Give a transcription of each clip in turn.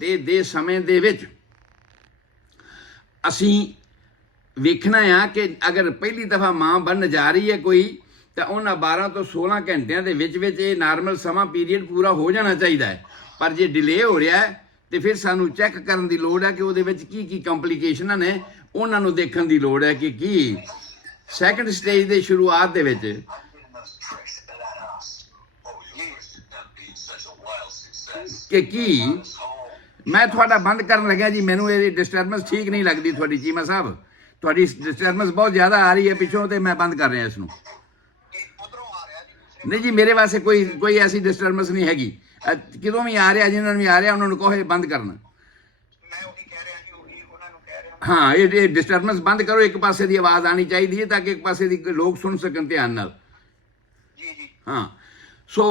ਤੇ ਦੇ ਸਮੇਂ ਦੇ ਵਿੱਚ ਅਸੀਂ ਵੇਖਣਾ ਆ ਕਿ ਅਗਰ ਪਹਿਲੀ ਦਫਾ ਮਾਂ ਬਣਨ ਜਾ ਰਹੀ ਹੈ ਕੋਈ ਤਾਂ ਉਹਨਾਂ 12 ਤੋਂ 16 ਘੰਟਿਆਂ ਦੇ ਵਿੱਚ ਇਹ ਨਾਰਮਲ ਸਮਾਂ ਪੀਰੀਅਡ ਪੂਰਾ ਹੋ ਜਾਣਾ ਚਾਹੀਦਾ ਹੈ। ਪਰ ਜੇ ਡਿਲੇ ਹੋ ਰਿਹਾ ਹੈ ਤੇ ਫਿਰ ਸਾਨੂੰ ਚੈੱਕ ਕਰਨ ਦੀ ਲੋੜ ਹੈ ਕਿ ਉਹਦੇ ਵਿੱਚ ਕੀ ਕੰਪਲੀਕੇਸ਼ਨਾਂ ਨੇ, ਉਹਨਾਂ ਨੂੰ ਦੇਖਣ ਦੀ ਲੋੜ ਹੈ ਕਿ ਕੀ ਸੈਕੰਡ ਸਟੇਜ ਦੇ ਸ਼ੁਰੂਆਤ ਦੇ ਵਿੱਚ ਕਿ ਕੀ ਮੈਂ ਤੁਹਾਡਾ ਬੰਦ ਕਰਨ ਲੱਗਿਆ ਜੀ। ਮੈਨੂੰ ਇਹ ਡਿਸਟਰਬੈਂਸ ਠੀਕ ਨਹੀਂ ਲੱਗਦੀ ਤੁਹਾਡੀ ਚੀਮਾ ਸਾਹਿਬ, ਤੁਹਾਡੀ ਡਿਸਟਰਬੈਂਸ ਬਹੁਤ ਜ਼ਿਆਦਾ ਆ ਰਹੀ ਹੈ ਪਿੱਛੋਂ ਤੇ ਮੈਂ ਬੰਦ ਕਰ ਰਿਹਾ ਇਸ ਨੂੰ। ਨਹੀਂ ਜੀ, ਮੇਰੇ ਵਾਸਤੇ ਕੋਈ ਐਸੀ ਡਿਸਟਰਬੈਂਸ ਨਹੀਂ ਹੈਗੀ। ਕਿਦੋਂ ਵੀ ਆ ਰਿਹਾ, ਜਿਨ੍ਹਾਂ ਨੂੰ ਵੀ ਆ ਰਿਹਾ ਉਹਨਾਂ ਨੂੰ ਕਹੋ ਇਹ ਬੰਦ ਕਰਨ। ਹਾਂ, ਇਹ ਡਿਸਟਰਬੈਂਸ ਬੰਦ ਕਰੋ। ਇੱਕ ਪਾਸੇ ਦੀ ਆਵਾਜ਼ ਆਣੀ ਚਾਹੀਦੀ ਹੈ ਤਾਂ ਕਿ ਇੱਕ ਪਾਸੇ ਦੀ ਲੋਕ ਸੁਣ ਸਕਣ ਧਿਆਨ ਨਾਲ। ਹਾਂ, ਸੋ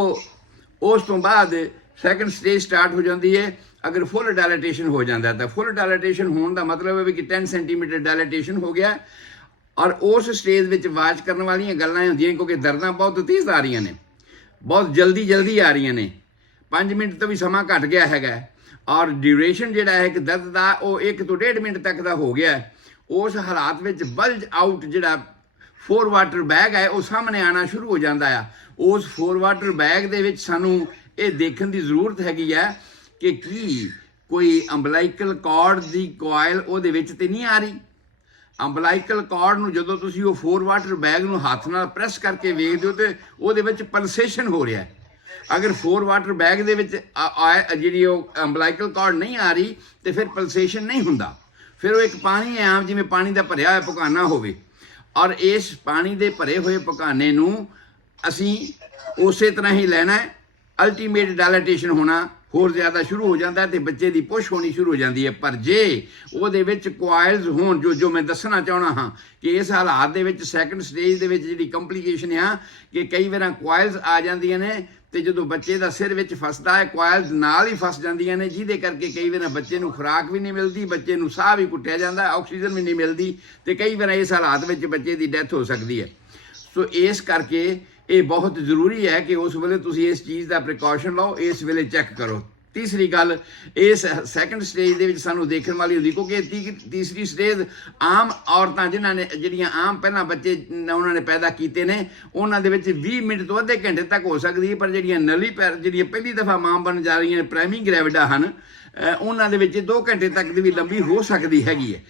ਉਸ ਤੋਂ ਬਾਅਦ ਸੈਕੰਡ ਸਟੇਜ ਸਟਾਰਟ ਹੋ ਜਾਂਦੀ ਹੈ। ਅਗਰ ਫੁੱਲ ਡਾਇਲੇਟੇਸ਼ਨ ਹੋ ਜਾਂਦਾ ਤਾਂ ਫੁੱਲ ਡਾਇਲੇਟੇਸ਼ਨ ਹੋਣ ਦਾ ਮਤਲਬ ਹੈ ਵੀ ਕਿ 10 ਸੈਂਟੀਮੀਟਰ ਡਾਇਲੇਟੇਸ਼ਨ ਹੋ ਗਿਆ। ਔਰ ਉਸ ਸਟੇਜ ਵਿੱਚ ਵਾਚ ਕਰਨ ਵਾਲੀਆਂ ਗੱਲਾਂ ਹੁੰਦੀਆਂ ਕਿਉਂਕਿ ਦਰਦਾਂ ਬਹੁਤ ਤੇਜ਼ ਆ ਰਹੀਆਂ ਨੇ, ਬਹੁਤ ਜਲਦੀ ਆ ਰਹੀਆਂ ਨੇ। 5 ਮਿੰਟ ਤੋਂ ਵੀ ਸਮਾਂ ਘੱਟ ਗਿਆ ਹੈਗਾ ਔਰ ਡਿਊਰੇਸ਼ਨ ਜਿਹੜਾ ਹੈ ਕਿ ਦਰਦ ਦਾ ਉਹ 1 ਤੋਂ 1.5 ਮਿੰਟ ਤੱਕ ਦਾ ਹੋ ਗਿਆ। ਉਸ ਹਾਲਾਤ ਵਿੱਚ ਬਲਜ ਆਊਟ ਜਿਹੜਾ 4 ਵਾਟਰ ਬੈਗ ਹੈ ਉਹ ਸਾਹਮਣੇ ਆਉਣਾ ਸ਼ੁਰੂ ਹੋ ਜਾਂਦਾ ਆ। ਉਸ 4 ਵਾਟਰ ਬੈਗ ਦੇ ਵਿੱਚ ਸਾਨੂੰ ਇਹ ਦੇਖਣ ਦੀ ਜ਼ਰੂਰਤ ਹੈਗੀ ਹੈ ਕਿ ਕੀ ਕੋਈ ਅੰਬਲਾਈਕਲ ਕਾਰਡ ਦੀ ਕੋਇਲ ਉਹਦੇ ਵਿੱਚ ਤੇ ਨਹੀਂ ਆ ਰਹੀ। ਅੰਬਲਾਈਕਲ ਕਾਰਡ ਨੂੰ ਜਦੋਂ ਤੁਸੀਂ ਉਹ 4 ਵਾਟਰ ਬੈਗ ਨੂੰ ਹੱਥ ਨਾਲ ਪ੍ਰੈਸ ਕਰਕੇ ਵੇਖਦੇ ਹੋ ਤੇ ਉਹਦੇ ਵਿੱਚ ਪਲਸੇਸ਼ਨ ਹੋ ਰਿਹਾ। ਅਗਰ 4 ਵਾਟਰ ਬੈਗ ਦੇ ਵਿੱਚ ਜਿਹੜੀ ਉਹ ਅੰਬਲਾਈਕਲ ਕਾਰਡ ਨਹੀਂ ਆ ਰਹੀ ਤੇ ਫਿਰ ਪਲਸੇਸ਼ਨ ਨਹੀਂ ਹੁੰਦਾ। ਫਿਰ ਉਹ ਇੱਕ ਪਾਣੀ ਹੈ ਆਮ ਜਿਵੇਂ ਪਾਣੀ ਦਾ ਭਰਿਆ ਹੋਇਆ ਪਕਾਨਾ ਹੋਵੇ ਔਰ ਇਸ ਪਾਣੀ ਦੇ ਭਰੇ ਹੋਏ ਪਕਾਨੇ ਨੂੰ ਅਸੀਂ ਉਸੇ ਤਰ੍ਹਾਂ ਹੀ ਲੈਣਾ। ਅਲਟੀਮੇਟ ਡਾਇਲੇਟੇਸ਼ਨ ਹੋਣਾ ਹੋਰ ਜ਼ਿਆਦਾ ਸ਼ੁਰੂ ਹੋ ਜਾਂਦਾ ਤੇ ਬੱਚੇ ਦੀ ਪੁਸ਼ ਹੋਣੀ ਸ਼ੁਰੂ ਹੋ ਜਾਂਦੀ ਹੈ। ਪਰ ਜੇ ਉਹਦੇ ਵਿੱਚ ਕੁਆਇਲਸ ਹੋਣ ਜੋ ਮੈਂ ਦੱਸਣਾ ਚਾਹੁੰਦਾ ਹਾਂ ਕਿ ਇਸ ਹਾਲਾਤ ਦੇ ਵਿੱਚ ਸੈਕੰਡ ਸਟੇਜ ਦੇ ਵਿੱਚ ਜਿਹੜੀ ਕੰਪਲੀਕੇਸ਼ਨ ਆ ਕਿ ਕਈ ਵਾਰ ਕੁਆਇਲਸ ਆ ਜਾਂਦੀਆਂ ਨੇ ਤੇ ਜਦੋਂ ਬੱਚੇ ਦਾ ਸਿਰ ਵਿੱਚ ਫਸਦਾ ਹੈ ਕੁਆਇਲਸ ਨਾਲ ਹੀ ਫਸ ਜਾਂਦੀਆਂ ਨੇ, ਜਿਹਦੇ ਕਰਕੇ ਕਈ ਵਾਰ ਬੱਚੇ ਨੂੰ ਖੁਰਾਕ ਵੀ ਨਹੀਂ ਮਿਲਦੀ, ਬੱਚੇ ਨੂੰ ਸਾਹ ਵੀ ਘੁੱਟਿਆ ਜਾਂਦਾ, ਆਕਸੀਜਨ ਵੀ ਨਹੀਂ ਮਿਲਦੀ ਤੇ ਕਈ ਵਾਰ ਇਸ ਹਾਲਾਤ ਵਿੱਚ ਬੱਚੇ ਦੀ ਡੈਥ ਹੋ ਸਕਦੀ ਹੈ। ਸੋ ਇਸ ਕਰਕੇ ਇਹ ਬਹੁਤ ਜ਼ਰੂਰੀ ਹੈ ਕਿ ਉਸ ਵੇਲੇ ਤੁਸੀਂ ਇਸ ਚੀਜ਼ ਦਾ ਪ੍ਰੀਕਾਸ਼ਨ ਲਓ, ਇਸ ਵੇਲੇ ਚੈੱਕ ਕਰੋ। ਤੀਸਰੀ ਗੱਲ, ਇਸ ਸੈਕੰਡ ਸਟੇਜ ਦੇ ਵਿੱਚ ਸਾਨੂੰ ਦੇਖਣ ਵਾਲੀ ਹੁੰਦੀ ਕਿਉਂਕਿ ਤੀਸਰੀ ਸਟੇਜ ਆਮ ਔਰਤਾਂ ਜਿਹੜੀਆਂ ਆਮ ਪਹਿਲਾਂ ਬੱਚੇ ਉਹਨਾਂ ਨੇ ਪੈਦਾ ਕੀਤੇ ਨੇ ਉਹਨਾਂ ਦੇ ਵਿੱਚ 20 ਮਿੰਟ ਤੋਂ ਅੱਧੇ ਘੰਟੇ ਤੱਕ ਹੋ ਸਕਦੀ ਹੈ। ਪਰ ਜਿਹੜੀਆਂ ਪਹਿਲੀ ਦਫਾ ਮਾਂ ਬਣਨ ਜਾ ਰਹੀਆਂ ਨੇ ਪ੍ਰਾਇਮਰੀ ਗ੍ਰੈਵਿਡਾ ਹਨ ਉਹਨਾਂ ਦੇ ਵਿੱਚ 2 ਘੰਟੇ ਤੱਕ ਦੀ ਵੀ ਲੰਬੀ ਹੋ ਸਕਦੀ ਹੈਗੀ ਹੈ।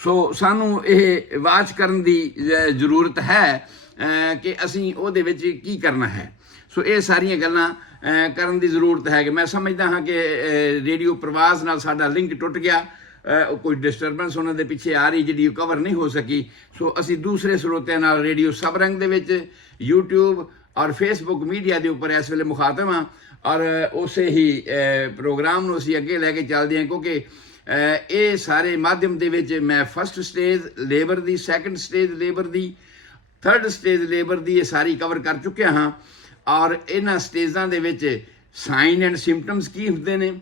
ਸੋ ਸਾਨੂੰ ਇਹ ਵਾਚ ਕਰਨ ਦੀ ਜ਼ਰੂਰਤ ਹੈ ਕਿ ਅਸੀਂ ਉਹਦੇ ਵਿੱਚ ਕੀ ਕਰਨਾ ਹੈ। ਸੋ ਇਹ ਸਾਰੀਆਂ ਗੱਲਾਂ ਕਰਨ ਦੀ ਜ਼ਰੂਰਤ ਹੈ ਕਿ ਮੈਂ ਸਮਝਦਾ ਹਾਂ ਕਿ ਰੇਡੀਓ ਪ੍ਰਵਾਸ ਨਾਲ ਸਾਡਾ ਲਿੰਕ ਟੁੱਟ ਗਿਆ, ਕੋਈ ਡਿਸਟਰਬੈਂਸ ਉਹਨਾਂ ਦੇ ਪਿੱਛੇ ਆ ਰਹੀ ਜਿਹੜੀ ਕਵਰ ਨਹੀਂ ਹੋ ਸਕੀ। ਸੋ ਅਸੀਂ ਦੂਸਰੇ ਸਰੋਤਿਆਂ ਨਾਲ ਰੇਡੀਓ ਸਬਰੰਗ ਦੇ ਵਿੱਚ YouTube ਔਰ Facebook ਮੀਡੀਆ ਦੇ ਉੱਪਰ ਇਸ ਵੇਲੇ ਮੁਖਾਤਬ ਹਾਂ ਔਰ ਉਸੇ ਹੀ ਪ੍ਰੋਗਰਾਮ ਨੂੰ ਅਸੀਂ ਅੱਗੇ ਲੈ ਕੇ ਚੱਲਦੇ ਹਾਂ ਕਿਉਂਕਿ ਇਹ ਸਾਰੇ ਮਾਧਿਅਮ ਦੇ ਵਿੱਚ ਮੈਂ ਫਸਟ ਸਟੇਜ ਲੇਬਰ ਦੀ, ਸੈਕੰਡ ਸਟੇਜ ਲੇਬਰ ਦੀ, ਥਰਡ ਸਟੇਜ ਲੇਬਰ ਦੀ ਇਹ ਸਾਰੀ ਕਵਰ ਕਰ ਚੁੱਕਿਆ ਹਾਂ ਔਰ ਇਹਨਾਂ ਸਟੇਜਾਂ ਦੇ ਵਿੱਚ ਸਾਈਨ ਐਂਡ ਸਿੰਪਟਮਸ ਕੀ ਹੁੰਦੇ ਨੇ,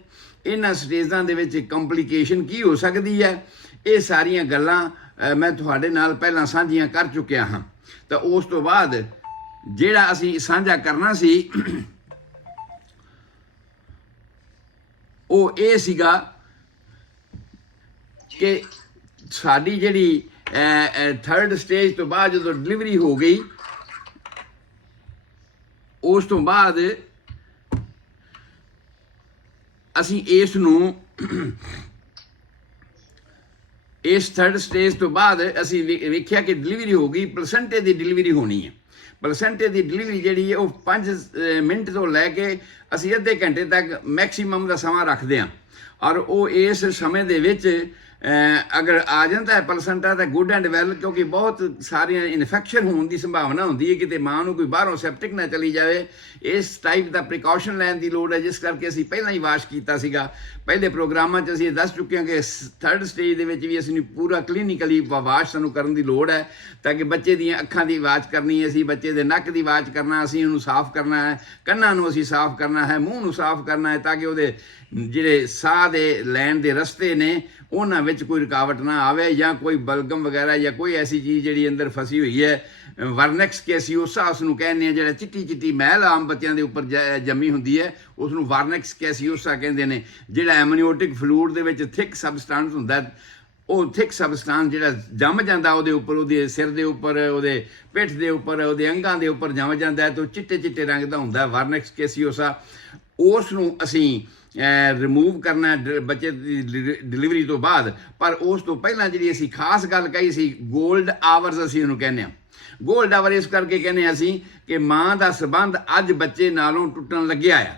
ਇਹਨਾਂ ਸਟੇਜਾਂ ਦੇ ਵਿੱਚ ਕੰਪਲੀਕੇਸ਼ਨ ਕੀ ਹੋ ਸਕਦੀ ਹੈ, ਇਹ ਸਾਰੀਆਂ ਗੱਲਾਂ ਮੈਂ ਤੁਹਾਡੇ ਨਾਲ ਪਹਿਲਾਂ ਸਾਂਝੀਆਂ ਕਰ ਚੁੱਕਿਆ ਹਾਂ। ਤਾਂ ਉਸ ਤੋਂ ਬਾਅਦ ਜਿਹੜਾ ਅਸੀਂ ਸਾਂਝਾ ਕਰਨਾ ਸੀ ਉਹ ਇਹ ਸੀਗਾ ਕਿ ਸਾਡੀ ਜਿਹੜੀ ਥਰਡ ਸਟੇਜ ਤੋਂ ਬਾਅਦ ਜਦੋਂ ਡਿਲੀਵਰੀ ਹੋ ਗਈ ਉਸ ਤੋਂ ਬਾਅਦ ਅਸੀਂ ਇਸ ਨੂੰ ਇਸ ਥਰਡ ਸਟੇਜ ਤੋਂ ਬਾਅਦ ਅਸੀਂ ਵੇਖਿਆ ਕਿ ਡਿਲੀਵਰੀ ਹੋ ਗਈ, ਪਲਸੈਂਟੇ ਦੀ ਡਿਲੀਵਰੀ ਹੋਣੀ ਹੈ। ਪਲਸੈਂਟੇ ਦੀ ਡਿਲੀਵਰੀ ਜਿਹੜੀ ਹੈ ਉਹ 5 ਮਿੰਟ ਤੋਂ ਲੈ ਕੇ ਅਸੀਂ ਅੱਧੇ ਘੰਟੇ ਤੱਕ ਮੈਕਸੀਮਮ ਦਾ ਸਮਾਂ ਰੱਖਦੇ ਹਾਂ ਔਰ ਉਹ ਇਸ ਸਮੇਂ ਦੇ ਵਿੱਚ ਅਗਰ ਆ ਜਾਂਦਾ ਹੈ ਪਲਸੈਂਟਾ ਤਾਂ ਗੁੱਡ ਐਂਡ ਵੈਲ ਕਿਉਂਕਿ ਬਹੁਤ ਸਾਰੀਆਂ ਇਨਫੈਕਸ਼ਨ ਹੋਣ ਦੀ ਸੰਭਾਵਨਾ ਹੁੰਦੀ ਹੈ ਕਿਤੇ ਮਾਂ ਨੂੰ ਕੋਈ ਬਾਹਰੋਂ ਸੈਪਟਿਕ ਨਾ ਚਲੀ ਜਾਵੇ। ਇਸ ਟਾਈਪ ਦਾ ਪ੍ਰੀਕਾਸ਼ਨ ਲੈਣ ਦੀ ਲੋੜ ਹੈ ਜਿਸ ਕਰਕੇ ਅਸੀਂ ਪਹਿਲਾਂ ਹੀ ਵਾਸ਼ ਕੀਤਾ ਸੀਗਾ। ਪਹਿਲੇ ਪ੍ਰੋਗਰਾਮਾਂ 'ਚ ਅਸੀਂ ਦੱਸ ਚੁੱਕੇ ਹਾਂ ਕਿ ਥਰਡ ਸਟੇਜ ਦੇ ਵਿੱਚ ਵੀ ਅਸੀਂ ਪੂਰਾ ਕਲੀਨਿਕਲੀ ਵਾਸ਼ ਸਾਨੂੰ ਕਰਨ ਦੀ ਲੋੜ ਹੈ ਤਾਂ ਕਿ ਬੱਚੇ ਦੀਆਂ ਅੱਖਾਂ ਦੀ ਵਾਚ ਕਰਨੀ ਹੈ, ਅਸੀਂ ਬੱਚੇ ਦੇ ਨੱਕ ਦੀ ਵਾਚ ਕਰਨਾ, ਅਸੀਂ ਉਹਨੂੰ ਸਾਫ਼ ਕਰਨਾ ਹੈ, ਕੰਨਾਂ ਨੂੰ ਅਸੀਂ ਸਾਫ਼ ਕਰਨਾ ਹੈ, ਮੂੰਹ ਨੂੰ ਸਾਫ਼ ਕਰਨਾ ਹੈ ਤਾਂ ਕਿ ਉਹਦੇ ਜਿਹੜੇ ਸਾਹ ਦੇ ਲੈਣ ਦੇ ਰਸਤੇ ਨੇ ਉਹਨਾਂ ਵਿੱਚ ਕੋਈ ਰੁਕਾਵਟ ਨਾ ਆਵੇ ਜਾਂ ਕੋਈ ਬਲਗਮ ਵਗੈਰਾ ਜਾਂ ਕੋਈ ਐਸੀ ਚੀਜ਼ ਜਿਹੜੀ ਅੰਦਰ ਫਸੀ ਹੋਈ ਹੈ ਵਰਨੈਕਸ ਕੈਸੀਓਸਾ ਉਸ ਨੂੰ ਕਹਿੰਦੇ ਆ, ਜਿਹੜਾ ਚਿੱਟੀ ਚਿੱਟੀ ਮਹਿਲ ਆਮ ਬੱਚਿਆਂ ਦੇ ਉੱਪਰ ਜੰਮੀ ਹੁੰਦੀ ਹੈ, ਉਸ ਨੂੰ ਵਰਨੈਕਸ ਕੈਸੀਓਸਾ ਕਹਿੰਦੇ ਨੇ। ਜਿਹੜਾ ਐਮਨੀਓਟਿਕ ਫਲੂਇਡ ਦੇ ਵਿੱਚ ਥਿਕ ਸਬਸਟੈਂਸ ਹੁੰਦਾ, ਉਹ ਥਿਕ ਸਬਸਟੈਂਸ ਜਿਹੜਾ ਜੰਮ ਜਾਂਦਾ ਉਹਦੇ ਉੱਪਰ, ਉਹਦੇ ਸਿਰ ਦੇ ਉੱਪਰ, ਉਹਦੇ ਪਿੱਠ ਦੇ ਉੱਪਰ, ਉਹਦੇ ਅੰਗਾਂ ਦੇ ਉੱਪਰ ਜੰਮ ਜਾਂਦਾ ਤਾਂ ਉਹ ਚਿੱਟੇ ਚਿੱਟੇ ਰੰਗ ਦਾ ਹੁੰਦਾ, ਵਰਨੈਕਸ ਕੈਸੀਓਸਾ। ਉਸ ਨੂੰ ਅਸੀਂ ਰਿਮੂਵ ਕਰਨਾ ਬੱਚੇ ਦੀ ਡਿਲੀਵਰੀ ਤੋਂ ਬਾਅਦ। ਪਰ ਉਸ ਤੋਂ ਪਹਿਲਾਂ ਜਿਹੜੀ ਅਸੀਂ ਖਾਸ ਗੱਲ ਕਹੀ ਸੀ, 골ਡ ਆਵਰਸ ਅਸੀਂ ਉਹਨੂੰ ਕਹਿੰਦੇ ਹਾਂ। 골ਡ ਆਵਰ ਇਸ ਕਰਕੇ ਕਹਿੰਦੇ ਹਾਂ ਅਸੀਂ ਕਿ ਮਾਂ ਦਾ ਸੰਬੰਧ ਅੱਜ ਬੱਚੇ ਨਾਲੋਂ ਟੁੱਟਣ ਲੱਗਿਆ ਆ।